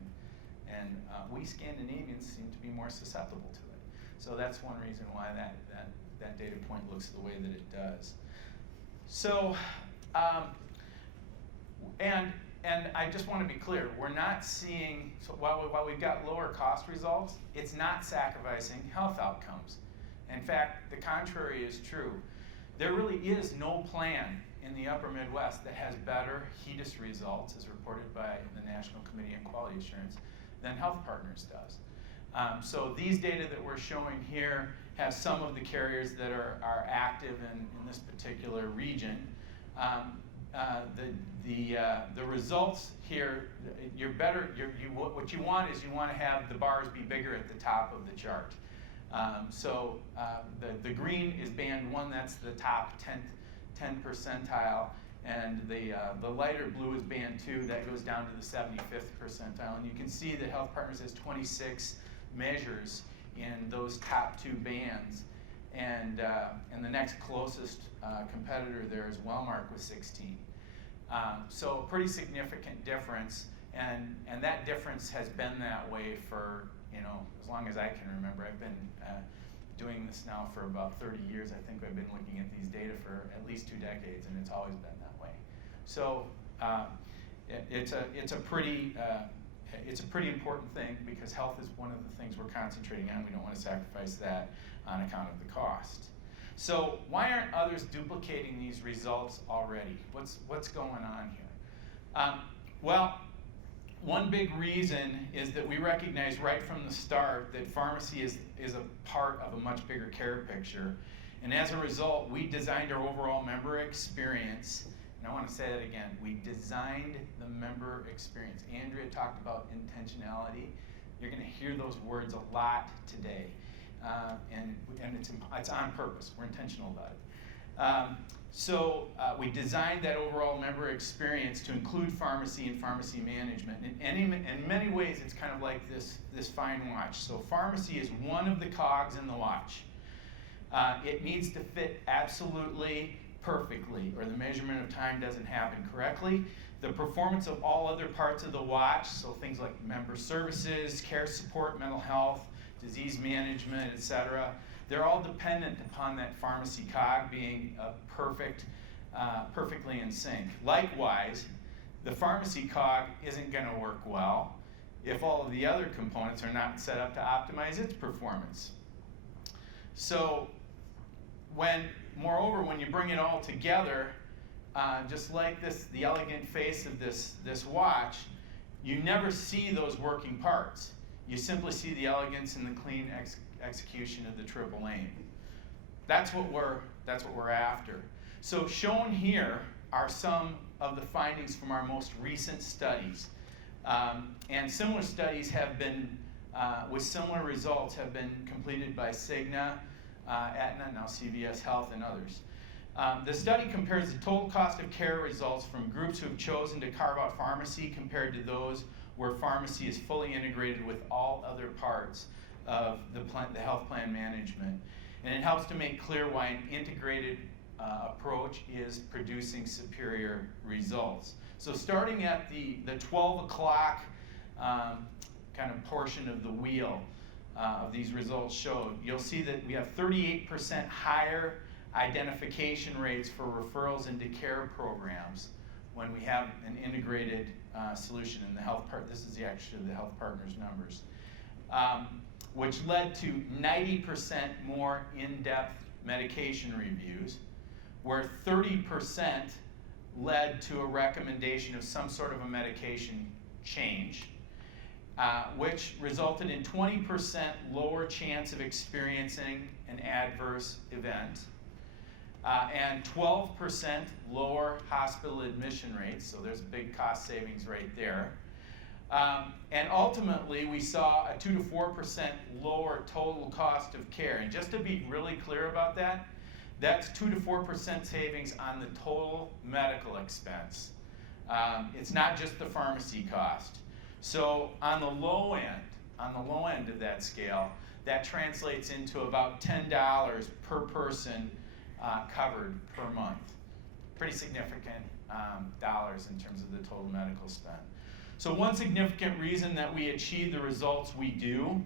and we Scandinavians seem to be more susceptible to it. So that's one reason why that data point looks the way that it does. So, and I just want to be clear, we're not seeing, so while we've got lower cost results, it's not sacrificing health outcomes. In fact, the contrary is true. There really is no plan in the upper Midwest that has better HEDIS results, as reported by the National Committee on Quality Assurance, than HealthPartners does. So these data that we're showing here have some of the carriers that are active in this particular region. The results here, what you want is you want to have the bars be bigger at the top of the chart. So the green is band 1, that's the top 10 percentile, and the lighter blue is band 2, that goes down to the 75th percentile. And you can see that HealthPartners has 26 measures in those top 2 bands, and the next closest competitor there is Wellmark with 16. So a pretty significant difference, and that difference has been that way for as long as I can remember. I've been doing this now for about 30 years. I think I've been looking at these data for at least 2 decades, and it's always been that way. So it's a pretty important thing, because health is one of the things we're concentrating on. We don't want to sacrifice that on account of the cost. So why aren't others duplicating these results already? What's going on here? Well, one big reason is that we recognize right from the start that pharmacy is a part of a much bigger care picture. And as a result, we designed our overall member experience. And I want to say that again. We designed the member experience. Andrea talked about intentionality. You're going to hear those words a lot today. And it's on purpose. We're intentional about it. So we designed that overall member experience to include pharmacy and pharmacy management. In many ways, it's kind of like this fine watch. So pharmacy is one of the cogs in the watch. It needs to fit absolutely perfectly, or the measurement of time doesn't happen correctly. The performance of all other parts of the watch, so things like member services, care support, mental health, disease management, etc., they're all dependent upon that pharmacy cog being perfectly in sync. Likewise, the pharmacy cog isn't going to work well if all of the other components are not set up to optimize its performance. So moreover, when you bring it all together, just like the elegant face of this watch, you never see those working parts. You simply see the elegance and the clean execution of the triple aim. That's what we're after. So shown here are some of the findings from our most recent studies. And similar studies have been, with similar results, have been completed by Cigna, Aetna, now CVS Health, and others. The study compares the total cost of care results from groups who have chosen to carve out pharmacy compared to those where pharmacy is fully integrated with all other parts of the health plan management. And it helps to make clear why an integrated approach is producing superior results. So starting at the 12 o'clock kind of portion of the wheel of these results showed, you'll see that we have 38% higher identification rates for referrals into care programs when we have an integrated solution in the this is actually the HealthPartners numbers, which led to 90% more in-depth medication reviews, where 30% led to a recommendation of some sort of a medication change, which resulted in 20% lower chance of experiencing an adverse event, and 12% lower hospital admission rates, so there's a big cost savings right there. And ultimately, we saw a 2 to 4% lower total cost of care. And just to be really clear about that, that's 2 to 4% savings on the total medical expense. It's not just the pharmacy cost. So on the low end of that scale, that translates into about $10 per person covered per month. Pretty significant dollars in terms of the total medical spend. So one significant reason that we achieve the results we do,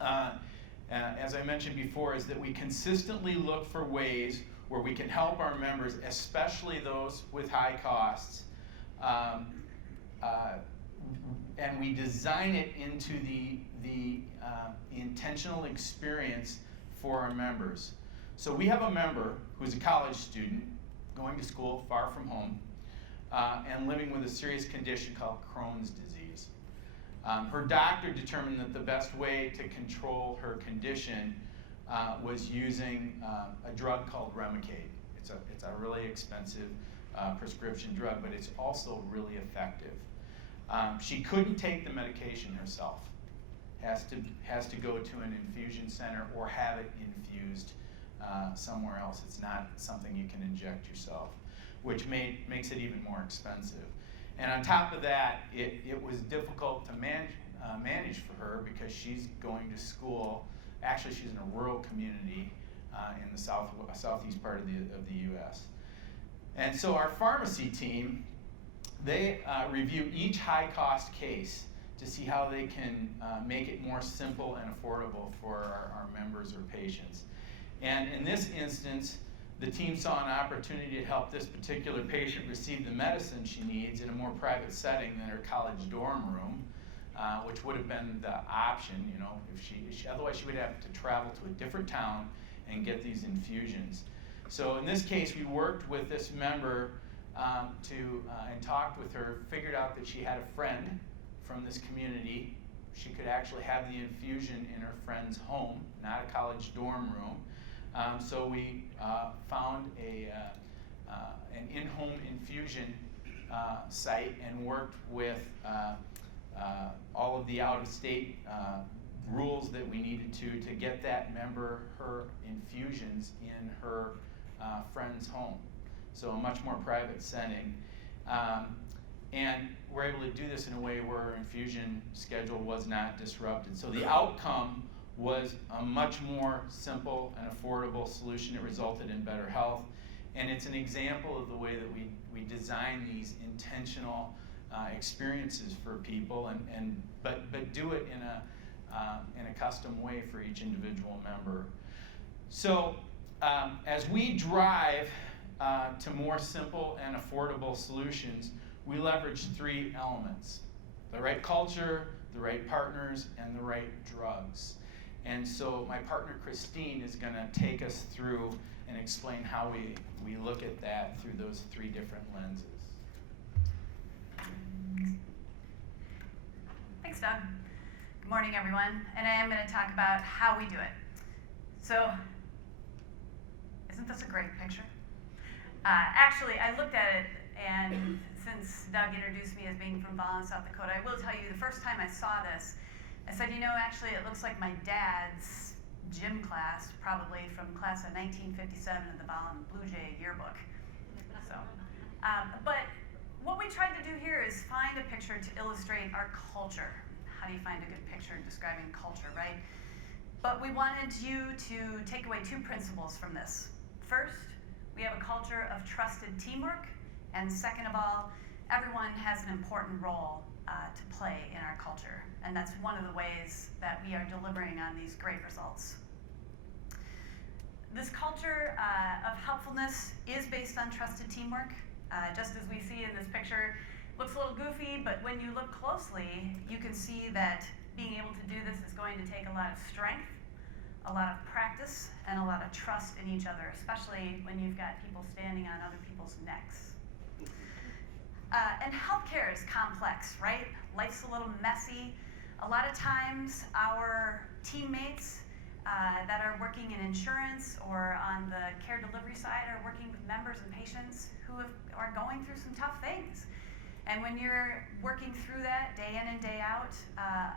as I mentioned before, is that we consistently look for ways where we can help our members, especially those with high costs, and we design it into the intentional experience for our members. So we have a member who's a college student going to school far from home and living with a serious condition called Crohn's disease. Her doctor determined that the best way to control her condition was using a drug called Remicade. It's a really expensive prescription drug, but it's also really effective. She couldn't take the medication herself. Has to go to an infusion center or have it infused somewhere else. It's not something you can inject yourself, which makes it even more expensive. And on top of that, it was difficult to manage for her because she's going to school. Actually, she's in a rural community in the southeast part of the U.S. And so our pharmacy team, they review each high-cost case to see how they can make it more simple and affordable for our members or patients. And in this instance, the team saw an opportunity to help this particular patient receive the medicine she needs in a more private setting than her college dorm room, which would have been the option, if she otherwise she would have to travel to a different town and get these infusions. So in this case, we worked with this member and talked with her, figured out that she had a friend from this community. She could actually have the infusion in her friend's home, not a college dorm room. So we found an in-home infusion site and worked with all of the out-of-state rules that we needed to get that member her infusions in her friend's home. So a much more private setting. And we're able to do this in a way where our infusion schedule was not disrupted. So the outcome was a much more simple and affordable solution. It resulted in better health. And it's an example of the way that we design these intentional experiences for people, but do it in a custom way for each individual member. So as we drive to more simple and affordable solutions, we leverage 3 elements: the right culture, the right partners, and the right drugs. And so my partner Christine is going to take us through and explain how we look at that through those 3 different lenses. Thanks, Doug. Good morning, everyone. And I am going to talk about how we do it. So, isn't this a great picture? Actually, I looked at it, and since Doug introduced me as being from Walsh, South Dakota, I will tell you the first time I saw this, I said, actually it looks like my dad's gym class, probably from class of 1957 in the Volun Blue Jay yearbook. So, but what we tried to do here is find a picture to illustrate our culture. How do you find a good picture describing culture, right? But we wanted you to take away 2 principles from this. First, we have a culture of trusted teamwork, and second of all, everyone has an important role to play in our culture, and that's one of the ways that we are delivering on these great results. This culture of helpfulness is based on trusted teamwork. Just as we see in this picture, looks a little goofy, but when you look closely, you can see that being able to do this is going to take a lot of strength, a lot of practice, and a lot of trust in each other, especially when you've got people standing on other people's necks. And healthcare is complex, right? Life's a little messy. A lot of times our teammates that are working in insurance or on the care delivery side are working with members and patients who are going through some tough things. And when you're working through that day in and day out,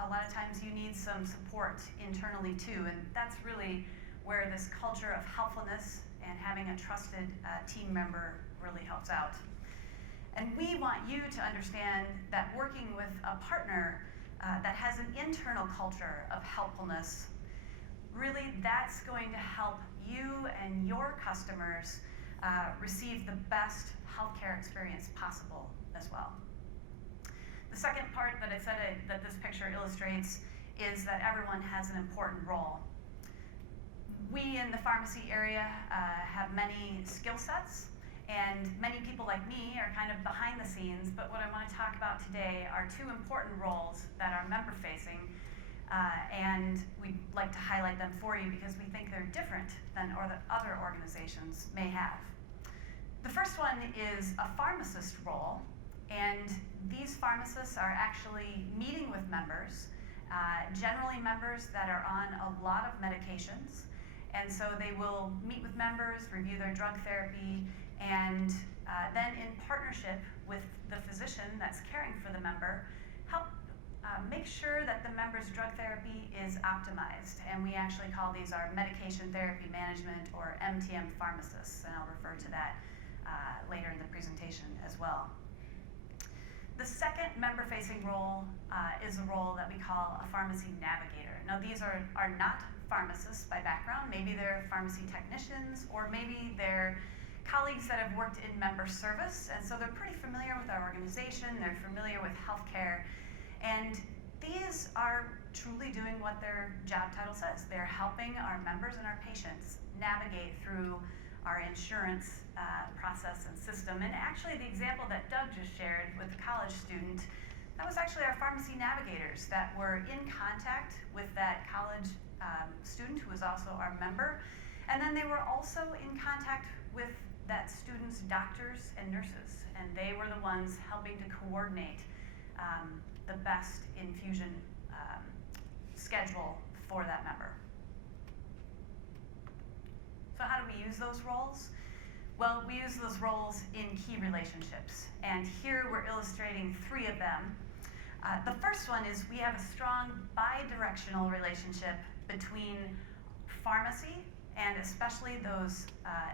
a lot of times you need some support internally too, and that's really where this culture of helpfulness and having a trusted team member really helps out. And we want you to understand that working with a partner that has an internal culture of helpfulness, really that's going to help you and your customers receive the best healthcare experience possible as well. The second part that I said that this picture illustrates is that everyone has an important role. We in the pharmacy area have many skill sets, and many people like me are kind of behind the scenes, but what I want to talk about today are 2 important roles that are member-facing, and we'd like to highlight them for you because we think they're different than other organizations may have. The first one is a pharmacist role, and these pharmacists are actually meeting with members, generally members that are on a lot of medications, and so they will meet with members, review their drug therapy, and then in partnership with the physician that's caring for the member, help make sure that the member's drug therapy is optimized. And we actually call these our medication therapy management, or MTM pharmacists, and I'll refer to that later in the presentation as well. The second member-facing role is a role that we call a pharmacy navigator. Now these are not pharmacists by background. Maybe they're pharmacy technicians, or maybe they're colleagues that have worked in member service, and so they're pretty familiar with our organization, they're familiar with healthcare, and these are truly doing what their job title says. They're helping our members and our patients navigate through our insurance process and system. And actually the example that Doug just shared with the college student, that was actually our pharmacy navigators that were in contact with that college student who was also our member. And then they were also in contact with that student's doctors and nurses. And they were the ones helping to coordinate the best infusion schedule for that member. So how do we use those roles? Well, we use those roles in key relationships. And here we're illustrating 3 of them. The first one is we have a strong bi-directional relationship between pharmacy, and especially those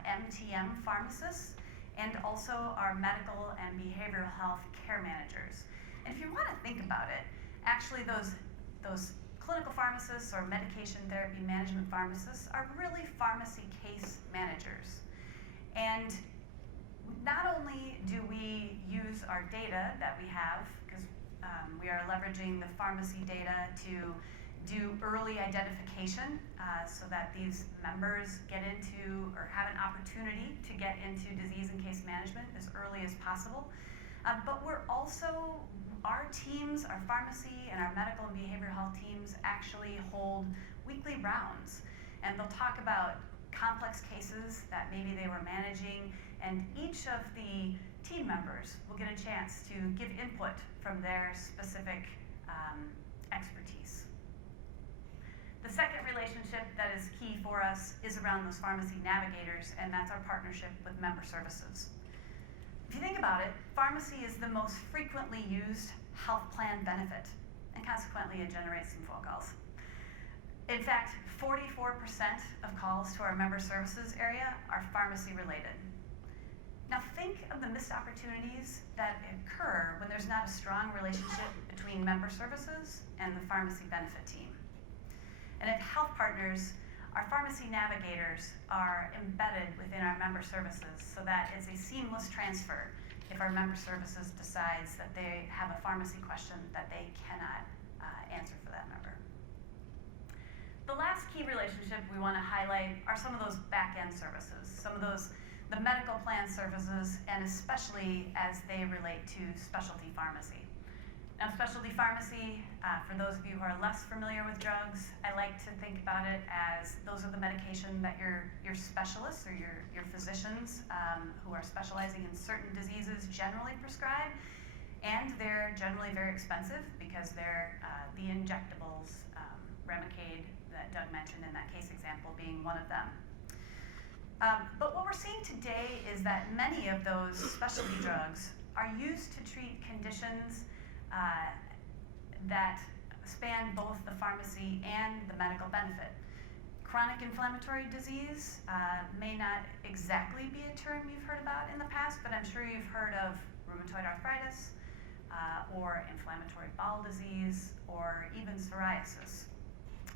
MTM pharmacists, and also our medical and behavioral health care managers. And if you want to think about it, actually those clinical pharmacists or medication therapy management pharmacists are really pharmacy case managers. And not only do we use our data that we have, because we are leveraging the pharmacy data to do early identification so that these members get into or have an opportunity to get into disease and case management as early as possible. But we're also, our teams, our pharmacy and our medical and behavioral health teams actually hold weekly rounds. And they'll talk about complex cases that maybe they were managing, and each of the team members will get a chance to give input from their specific expertise. The second relationship that is key for us is around those pharmacy navigators, and that's our partnership with member services. If you think about it, pharmacy is the most frequently used health plan benefit, and consequently it generates some phone calls. In fact, 44% of calls to our member services area are pharmacy related. Now think of the missed opportunities that occur when there's not a strong relationship between member services and the pharmacy benefit team. And at HealthPartners, our pharmacy navigators are embedded within our member services so that it's a seamless transfer if our member services decides that they have a pharmacy question that they cannot answer for that member. The last key relationship we want to highlight are some of those back-end services, some of those the medical plan services, and especially as they relate to specialty pharmacy. Now, specialty pharmacy, for those of you who are less familiar with drugs, I like to think about it as those are the medication that your specialists or your physicians who are specializing in certain diseases generally prescribe, and they're generally very expensive because they're the injectables, Remicade that Doug mentioned in that case example being one of them. But what we're seeing today is that many of those specialty drugs are used to treat conditions that span both the pharmacy and the medical benefit. Chronic inflammatory disease may not exactly be a term you've heard about in the past, but I'm sure you've heard of rheumatoid arthritis or inflammatory bowel disease or even psoriasis.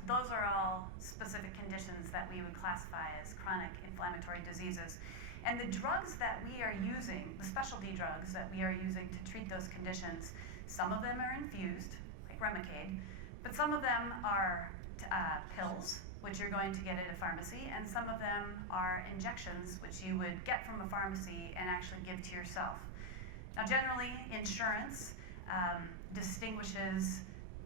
Those are all specific conditions that we would classify as chronic inflammatory diseases. And the drugs that we are using, the specialty drugs that we are using to treat those conditions, some of them are infused, like Remicade, but some of them are pills, which you're going to get at a pharmacy, and some of them are injections, which you would get from a pharmacy and actually give to yourself. Now, generally, insurance distinguishes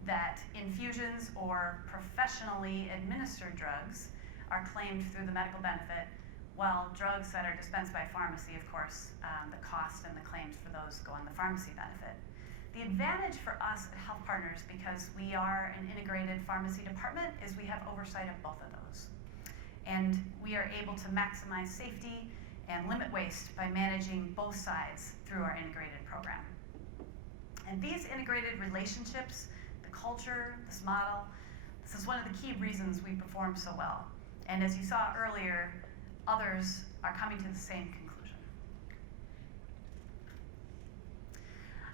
that infusions or professionally administered drugs are claimed through the medical benefit, while drugs that are dispensed by pharmacy, of course, the cost and the claims for those go on the pharmacy benefit. The advantage for us at HealthPartners, because we are an integrated pharmacy department, is we have oversight of both of those. And we are able to maximize safety and limit waste by managing both sides through our integrated program. And these integrated relationships, culture, this model, this is one of the key reasons we perform so well. And as you saw earlier, others are coming to the same conclusion.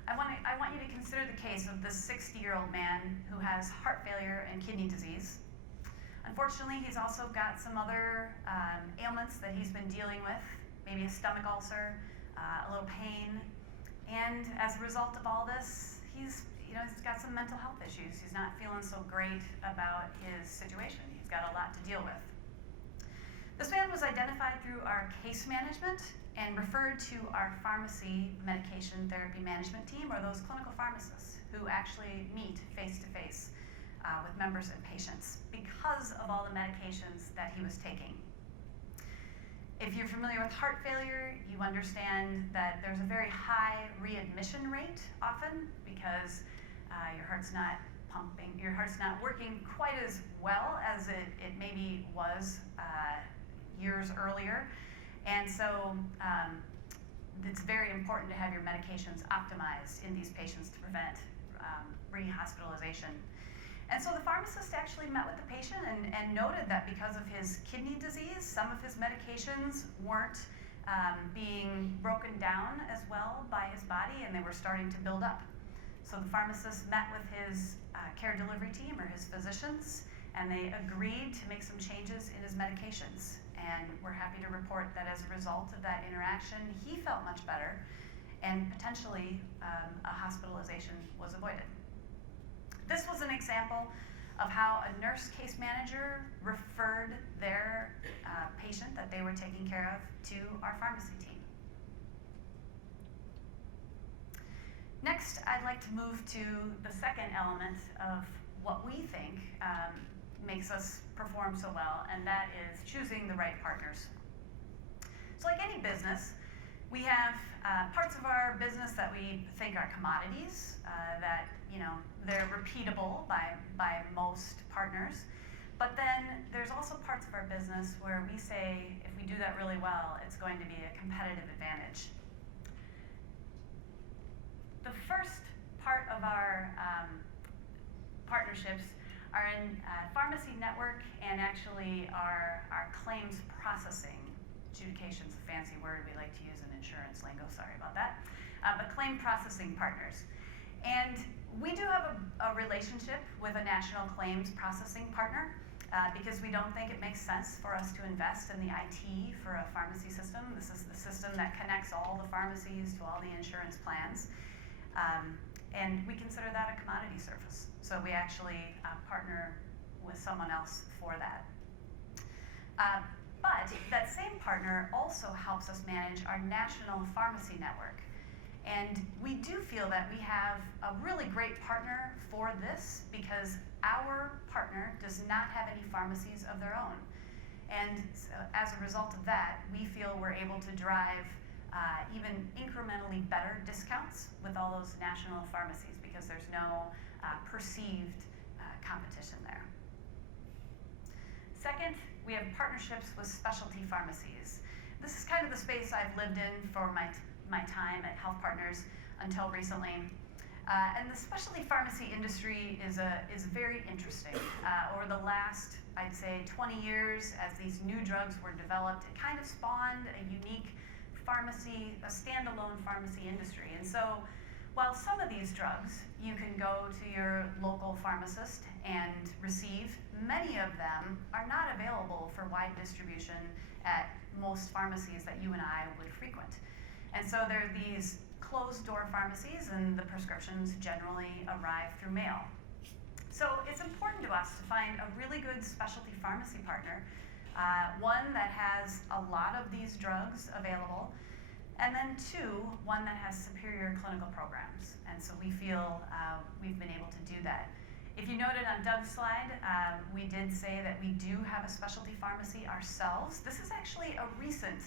I want you to consider the case of this 60-year-old man who has heart failure and kidney disease. Unfortunately, he's also got some other ailments that he's been dealing with, maybe a stomach ulcer, a little pain, and as a result of all this, he's got some mental health issues. He's not feeling so great about his situation. He's got a lot to deal with. This man was identified through our case management and referred to our pharmacy medication therapy management team, or those clinical pharmacists who actually meet face-to-face with members and patients because of all the medications that he was taking. If you're familiar with heart failure, you understand that there's a very high readmission rate often because your heart's not pumping, your heart's not working quite as well as it maybe was years earlier. And so it's very important to have your medications optimized in these patients to prevent rehospitalization. And so the pharmacist actually met with the patient and noted that because of his kidney disease, some of his medications weren't being broken down as well by his body, and they were starting to build up. So the pharmacist met with his care delivery team or his physicians, and they agreed to make some changes in his medications. And we're happy to report that as a result of that interaction, he felt much better, and potentially a hospitalization was avoided. This was an example of how a nurse case manager referred their patient that they were taking care of to our pharmacy team. Next, I'd like to move to the second element of what we think makes us perform so well, and that is choosing the right partners. So like any business, we have parts of our business that we think are commodities, that they're repeatable by most partners. But then there's also parts of our business where we say if we do that really well, it's going to be a competitive advantage. The first part of our partnerships are in pharmacy network and actually our claims processing. Adjudication's a fancy word we like to use in insurance lingo, sorry about that. But claim processing partners. And we do have a relationship with a national claims processing partner because we don't think it makes sense for us to invest in the IT for a pharmacy system. This is the system that connects all the pharmacies to all the insurance plans. And we consider that a commodity service. So we actually partner with someone else for that. But that same partner also helps us manage our national pharmacy network. And we do feel that we have a really great partner for this because our partner does not have any pharmacies of their own. And so as a result of that, we feel we're able to drive even incrementally better discounts with all those national pharmacies because there's no perceived competition there. Second, we have partnerships with specialty pharmacies. This is kind of the space I've lived in for my time at HealthPartners until recently. And the specialty pharmacy industry is very interesting. Over the last, I'd say, 20 years, as these new drugs were developed, it kind of spawned a unique pharmacy, a standalone pharmacy industry. And so while some of these drugs you can go to your local pharmacist and receive, many of them are not available for wide distribution at most pharmacies that you and I would frequent. And so there are these closed-door pharmacies, and the prescriptions generally arrive through mail. So it's important to us to find a really good specialty pharmacy partner, one that has a lot of these drugs available, and then two, one that has superior clinical programs. And so we feel we've been able to do that. If you noted on Doug's slide, we did say that we do have a specialty pharmacy ourselves. This is actually a recent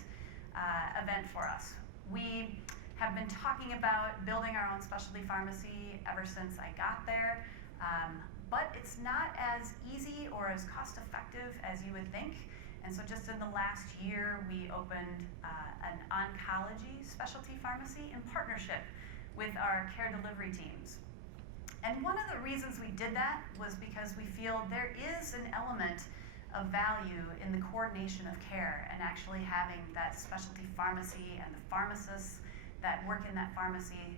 event for us. We have been talking about building our own specialty pharmacy ever since I got there, but it's not as easy or as cost effective as you would think. And so just in the last year, we opened an oncology specialty pharmacy in partnership with our care delivery teams. And one of the reasons we did that was because we feel there is an element of value in the coordination of care and actually having that specialty pharmacy and the pharmacists that work in that pharmacy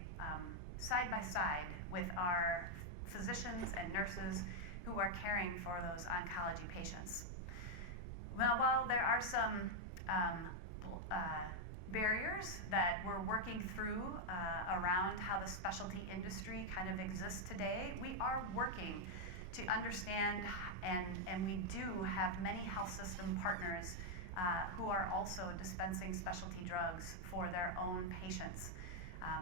side by side with our physicians and nurses who are caring for those oncology patients. Well, while there are some barriers that we're working through around how the specialty industry kind of exists today, we are working to understand, and we do have many health system partners who are also dispensing specialty drugs for their own patients,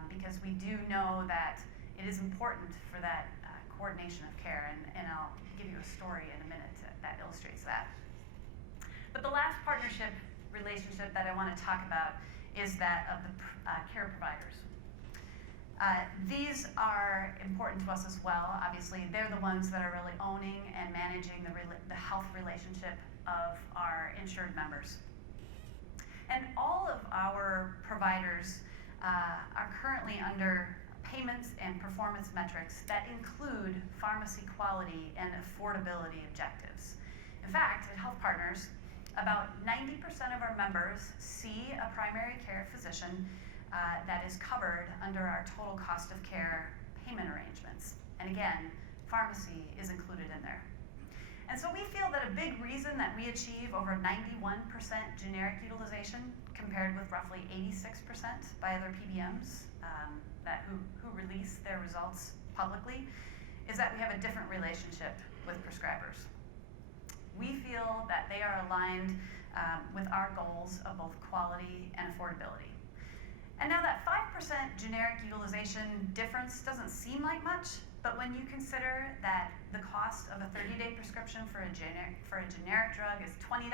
because we do know that it is important for that coordination of care, and I'll give you a story in a minute that illustrates that. But the last partnership relationship that I want to talk about is that of the care providers. These are important to us as well. Obviously, they're the ones that are really owning and managing the health relationship of our insured members. And all of our providers are currently under payments and performance metrics that include pharmacy quality and affordability objectives. In fact, at HealthPartners, about 90% of our members see a primary care physician that is covered under our total cost of care payment arrangements. And again, pharmacy is included in there. And so we feel that a big reason that we achieve over 91% generic utilization compared with roughly 86% by other PBMs who release their results publicly is that we have a different relationship with prescribers. We feel that they are aligned with our goals of both quality and affordability. And now that 5% generic utilization difference doesn't seem like much, but when you consider that the cost of a 30-day prescription for a generic drug is $20,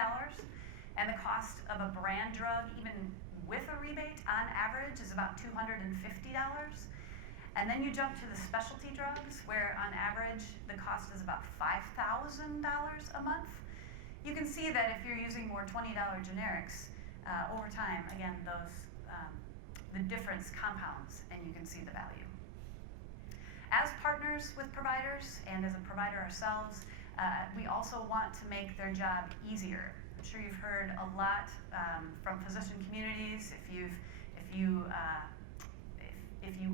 and the cost of a brand drug, even with a rebate, on average is about $250, and then you jump to the specialty drugs, where on average the cost is about $5,000 a month, you can see that if you're using more $20 generics, over time, again, the difference compounds, and you can see the value. As partners with providers and as a provider ourselves, we also want to make their job easier. I'm sure you've heard a lot from physician communities. If you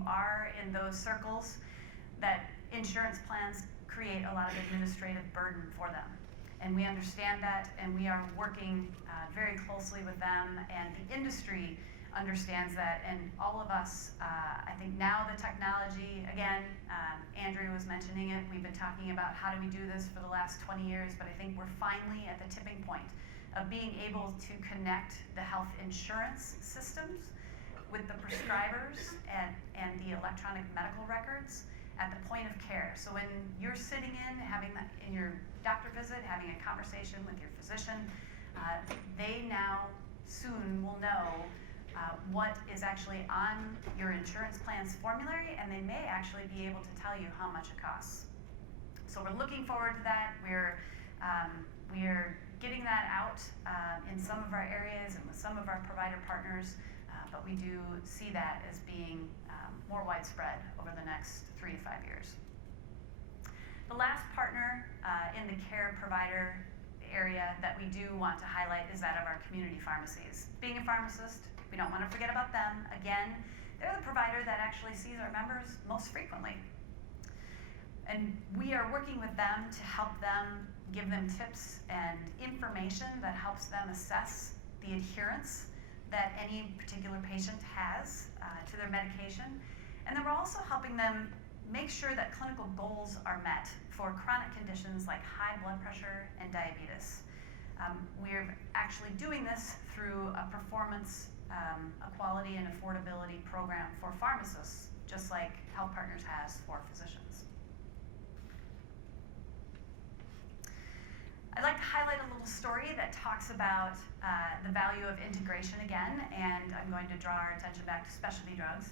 are in those circles, that insurance plans create a lot of administrative burden for them. And we understand that, and we are working very closely with them, and the industry understands that, and all of us, I think now the technology, again, Andrea was mentioning it, we've been talking about how do we do this for the last 20 years, but I think we're finally at the tipping point of being able to connect the health insurance systems with the prescribers and the electronic medical records at the point of care. So when you're sitting in your doctor visit, having a conversation with your physician, they now soon will know what is actually on your insurance plan's formulary, and they may actually be able to tell you how much it costs. So we're looking forward to that. We're getting that out in some of our areas and with some of our provider partners, but we do see that as being more widespread over the next 3 to 5 years. The last partner in the care provider area that we do want to highlight is that of our community pharmacies. Being a pharmacist, we don't want to forget about them. Again, they're the provider that actually sees our members most frequently. And we are working with them to help them, give them tips and information that helps them assess the adherence that any particular patient has to their medication. And then we're also helping them make sure that clinical goals are met for chronic conditions like high blood pressure and diabetes. We're actually doing this through a performance, a quality and affordability program for pharmacists, just like HealthPartners has for physicians. I'd like to highlight a little story that talks about the value of integration again, and I'm going to draw our attention back to specialty drugs.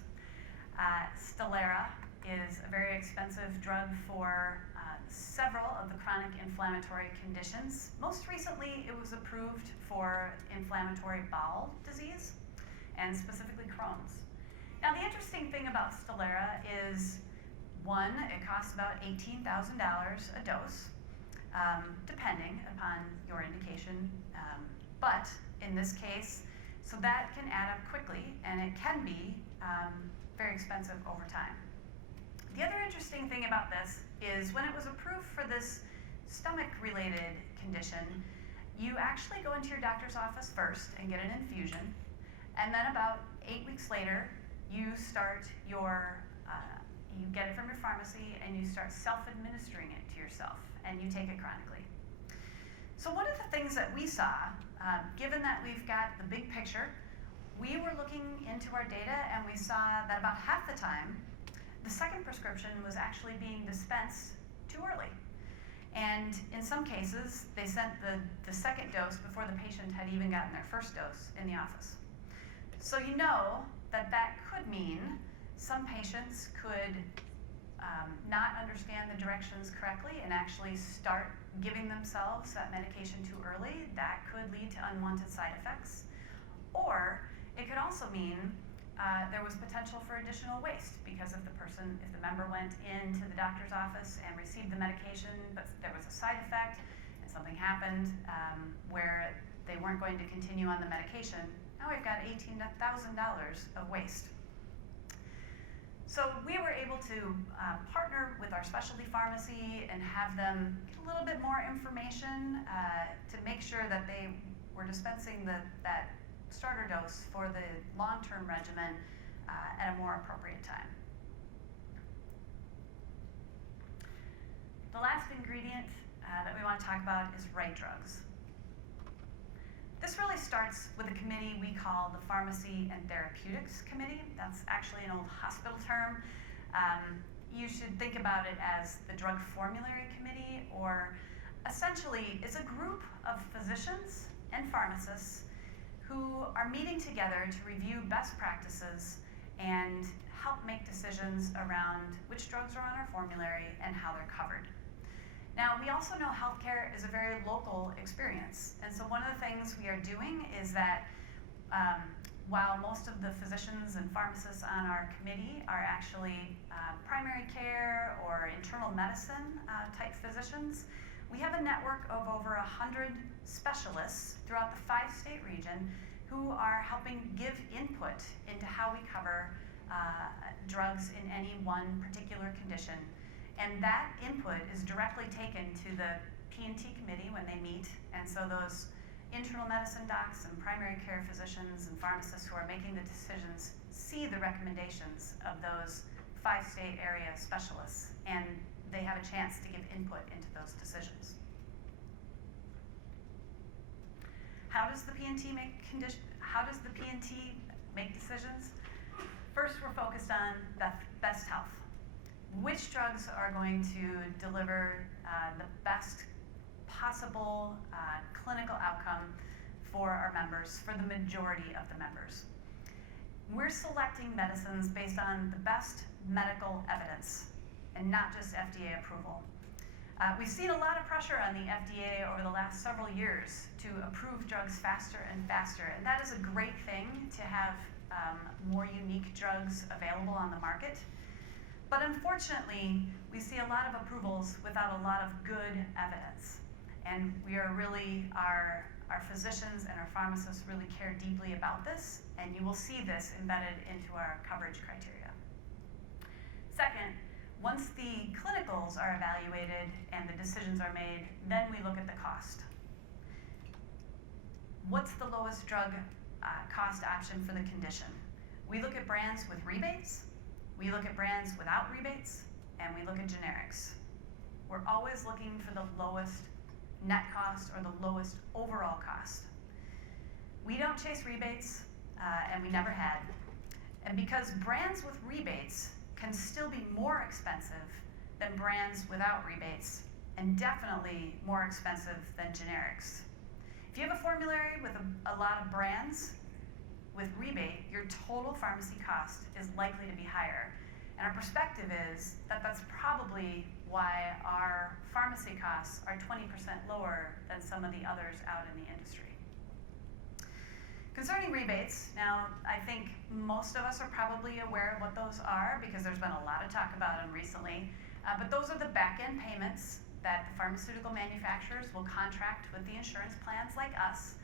Stelara is a very expensive drug for several of the chronic inflammatory conditions. Most recently, it was approved for inflammatory bowel disease, and specifically Crohn's. Now, the interesting thing about Stelara is, one, it costs about $18,000 a dose, depending upon your indication. But in this case, so that can add up quickly, and it can be very expensive over time. The other interesting thing about this is when it was approved for this stomach-related condition, you actually go into your doctor's office first and get an infusion, and then about 8 weeks later, you get it from your pharmacy and you start self-administering it to yourself, and you take it chronically. So one of the things that we saw, given that we've got the big picture, we were looking into our data and we saw that about half the time, the second prescription was actually being dispensed too early. And in some cases, they sent the second dose before the patient had even gotten their first dose in the office. So you know that that could mean some patients could not understand the directions correctly and actually start giving themselves that medication too early. That could lead to unwanted side effects. Or it could also mean there was potential for additional waste because if the member went into the doctor's office and received the medication, but there was a side effect and something happened where they weren't going to continue on the medication, now we've got $18,000 of waste. So we were able to partner with our specialty pharmacy and have them get a little bit more information to make sure that they were dispensing that starter dose for the long-term regimen at a more appropriate time. The last ingredient that we want to talk about is right drugs. This really starts with a committee we call the Pharmacy and Therapeutics Committee. That's actually an old hospital term. You should think about it as the Drug Formulary Committee, or essentially it's a group of physicians and pharmacists who are meeting together to review best practices and help make decisions around which drugs are on our formulary and how they're covered. Now, we also know healthcare is a very local experience, and so one of the things we are doing is that while most of the physicians and pharmacists on our committee are actually primary care or internal medicine type physicians, we have a network of over 100 specialists throughout the 5-state region who are helping give input into how we cover drugs in any one particular condition. And that input is directly taken to the P&T committee when they meet, and so those internal medicine docs and primary care physicians and pharmacists who are making the decisions see the recommendations of those 5-state area specialists, and they have a chance to give input into those decisions. How does the P&T make decisions? First, we're focused on best health. Which drugs are going to deliver the best possible clinical outcome for our members, for the majority of the members? We're selecting medicines based on the best medical evidence and not just FDA approval. We've seen a lot of pressure on the FDA over the last several years to approve drugs faster and faster, and that is a great thing to have more unique drugs available on the market. But unfortunately, we see a lot of approvals without a lot of good evidence. And we are really, our physicians and our pharmacists really care deeply about this, and you will see this embedded into our coverage criteria. Second, once the clinicals are evaluated and the decisions are made, then we look at the cost. What's the lowest drug cost option for the condition? We look at brands with rebates, we look at brands without rebates, and we look at generics. We're always looking for the lowest net cost or the lowest overall cost. We don't chase rebates, and we never had. And because brands with rebates can still be more expensive than brands without rebates, and definitely more expensive than generics. If you have a formulary with a lot of brands with rebate, your total pharmacy cost is likely to be higher. And our perspective is that that's probably why our pharmacy costs are 20% lower than some of the others out in the industry. Concerning rebates, now I think most of us are probably aware of what those are because there's been a lot of talk about them recently, but those are the back-end payments that the pharmaceutical manufacturers will contract with the insurance plans like us.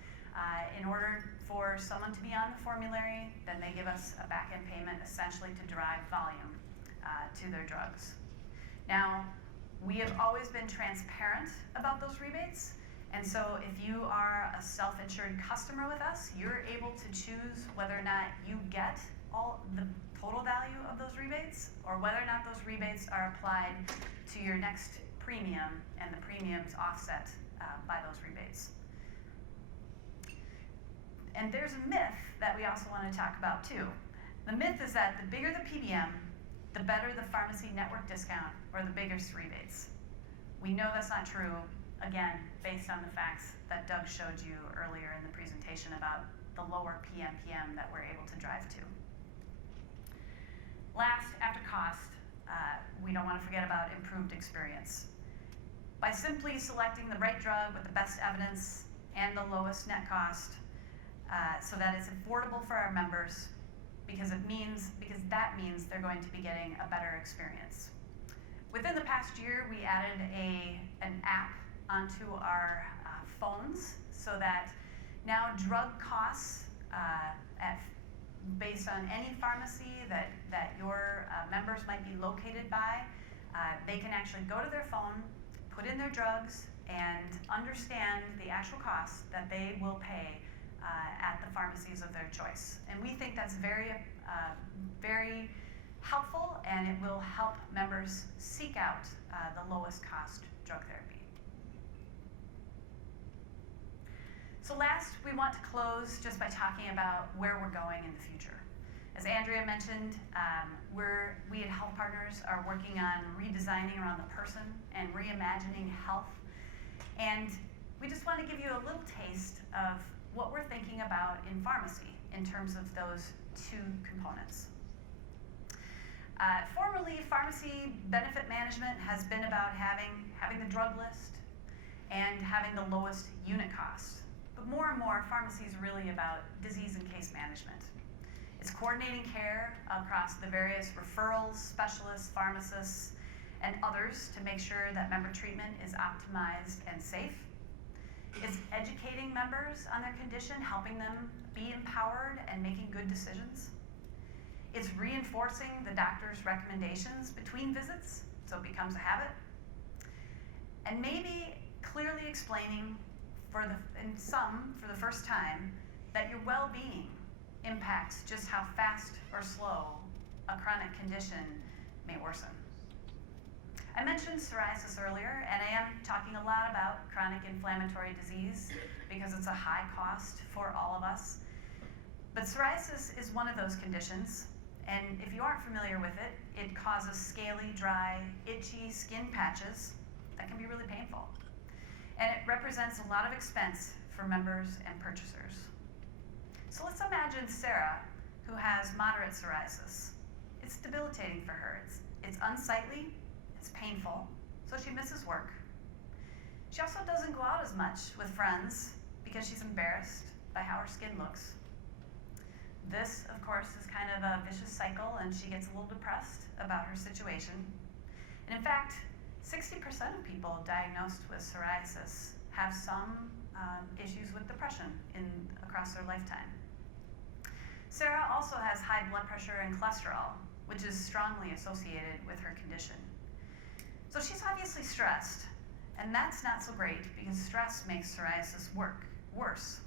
In order for someone to be on the formulary, then they give us a back-end payment essentially to drive volume to their drugs. Now, we have always been transparent about those rebates, and so if you are a self-insured customer with us, you're able to choose whether or not you get all the total value of those rebates or whether or not those rebates are applied to your next premium, and the premium's offset by those rebates. And there's a myth that we also want to talk about too. The myth is that the bigger the PBM, the better the pharmacy network discount or the biggest rebates. We know that's not true, again, based on the facts that Doug showed you earlier in the presentation about the lower PMPM that we're able to drive to. Last, after cost, we don't want to forget about improved experience. By simply selecting the right drug with the best evidence and the lowest net cost, so that it's affordable for our members, because that means they're going to be getting a better experience. Within the past year, we added an app onto our phones so that now drug costs based on any pharmacy that your members might be located by, they can actually go to their phone, put in their drugs, and understand the actual costs that they will pay at the pharmacies of their choice. And we think that's very helpful, and it will help members seek out the lowest cost drug therapy. So last, we want to close just by talking about where we're going in the future. As Andrea mentioned, we at HealthPartners are working on redesigning around the person and reimagining health. And we just want to give you a little taste of what we're thinking about in pharmacy in terms of those two components. Formerly, pharmacy benefit management has been about having the drug list and having the lowest unit cost. But more and more, pharmacy is really about disease and case management. It's coordinating care across the various referrals, specialists, pharmacists, and others to make sure that member treatment is optimized and safe. It's educating members on their condition, helping them be empowered and making good decisions. It's reinforcing the doctor's recommendations between visits, so it becomes a habit. And maybe clearly explaining for the first time, that your well-being impacts just how fast or slow a chronic condition may worsen. I mentioned psoriasis earlier, and I am talking a lot about chronic inflammatory disease because it's a high cost for all of us. But psoriasis is one of those conditions, and if you aren't familiar with it, it causes scaly, dry, itchy skin patches that can be really painful. And it represents a lot of expense for members and purchasers. So let's imagine Sarah, who has moderate psoriasis. It's debilitating for her. It's unsightly, it's painful, so she misses work. She also doesn't go out as much with friends because she's embarrassed by how her skin looks. This, of course, is kind of a vicious cycle, and she gets a little depressed about her situation. And in fact, 60% of people diagnosed with psoriasis have some issues with depression across their lifetime. Sarah also has high blood pressure and cholesterol, which is strongly associated with her condition. So she's obviously stressed, and that's not so great because stress makes psoriasis worse.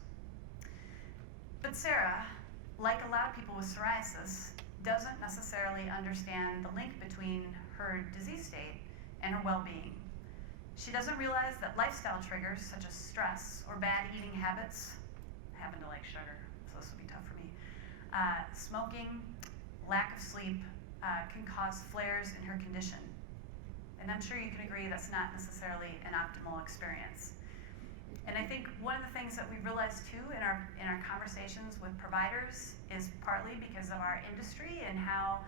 But Sarah, like a lot of people with psoriasis, doesn't necessarily understand the link between her disease state and her well-being. She doesn't realize that lifestyle triggers such as stress or bad eating habits, I happen to like sugar, so this will be tough for me, smoking, lack of sleep can cause flares in her condition. And I'm sure you can agree that's not necessarily an optimal experience. And I think one of the things that we realized too in our conversations with providers is partly because of our industry and how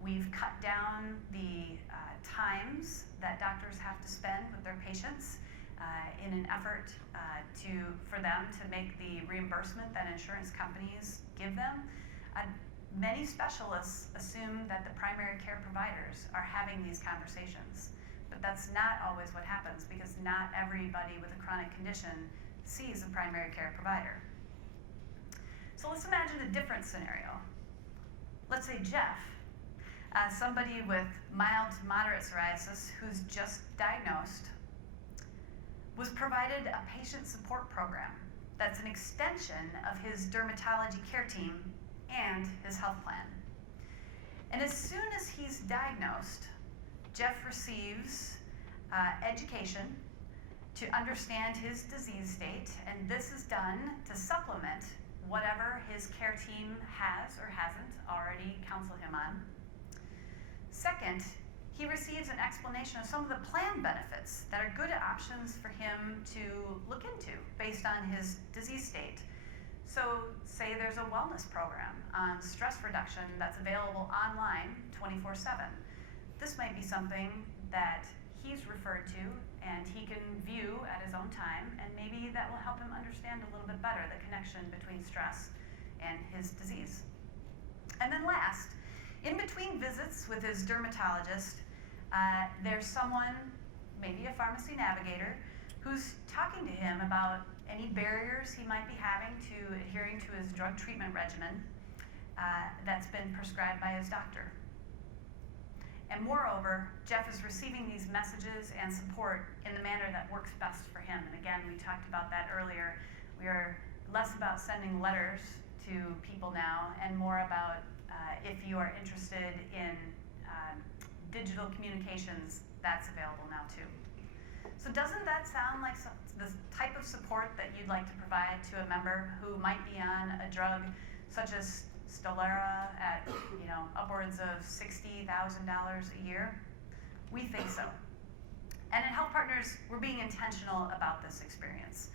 we've cut down the times that doctors have to spend with their patients in an effort for them to make the reimbursement that insurance companies give them. Many specialists assume that the primary care providers are having these conversations, but that's not always what happens because not everybody with a chronic condition sees a primary care provider. So let's imagine a different scenario. Let's say Jeff, somebody with mild to moderate psoriasis who's just diagnosed, was provided a patient support program that's an extension of his dermatology care team and his health plan. And as soon as he's diagnosed, Jeff receives education to understand his disease state, and this is done to supplement whatever his care team has or hasn't already counseled him on. Second, he receives an explanation of some of the plan benefits that are good options for him to look into based on his disease state. So say there's a wellness program on stress reduction that's available online 24/7. This might be something that he's referred to and he can view at his own time, and maybe that will help him understand a little bit better the connection between stress and his disease. And then last, in between visits with his dermatologist, there's someone, maybe a pharmacy navigator, who's talking to him about any barriers he might be having to adhering to his drug treatment regimen that's been prescribed by his doctor. And moreover, Jeff is receiving these messages and support in the manner that works best for him. And again, we talked about that earlier. We are less about sending letters to people now and more about if you are interested in digital communications, that's available now too. So doesn't that sound like the type of support that you'd like to provide to a member who might be on a drug such as Stelara at upwards of $60,000 a year? We think so. And at HealthPartners, we're being intentional about this experience.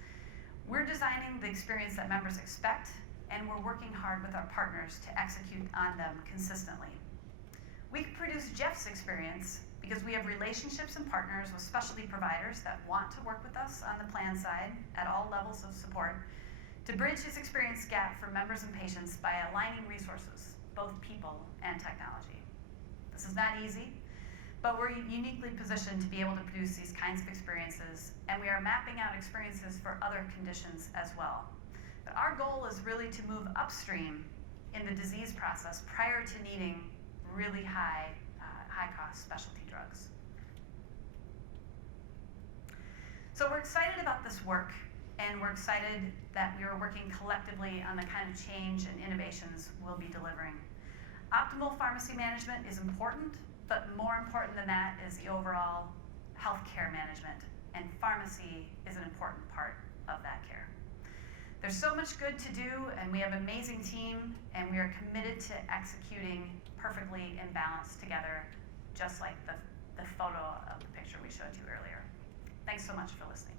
We're designing the experience that members expect, and we're working hard with our partners to execute on them consistently. We produce Jeff's experience because we have relationships and partners with specialty providers that want to work with us on the plan side at all levels of support to bridge his experience gap for members and patients by aligning resources, both people and technology. This is not easy, but we're uniquely positioned to be able to produce these kinds of experiences, and we are mapping out experiences for other conditions as well. But our goal is really to move upstream in the disease process prior to needing really high-cost specialty drugs. So we're excited about this work, and we're excited that we are working collectively on the kind of change and innovations we'll be delivering. Optimal pharmacy management is important, but more important than that is the overall healthcare management, and pharmacy is an important part of that care. There's so much good to do, and we have an amazing team, and we are committed to executing perfectly in balance together, just like the photo of the picture we showed you earlier. Thanks so much for listening.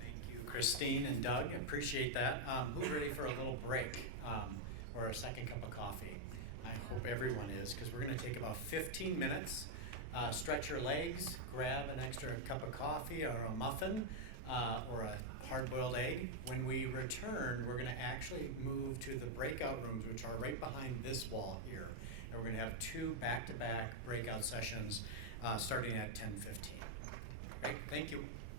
Thank you, Christine and Doug. Appreciate that. Who's ready for a little break or a second cup of coffee? I hope everyone is, because we're going to take about 15 minutes. Stretch your legs, grab an extra cup of coffee or a muffin or a hard-boiled egg. When we return, we're going to actually move to the breakout rooms, which are right behind this wall here. And we're going to have 2 back-to-back breakout sessions starting at 10:15. Great, thank you.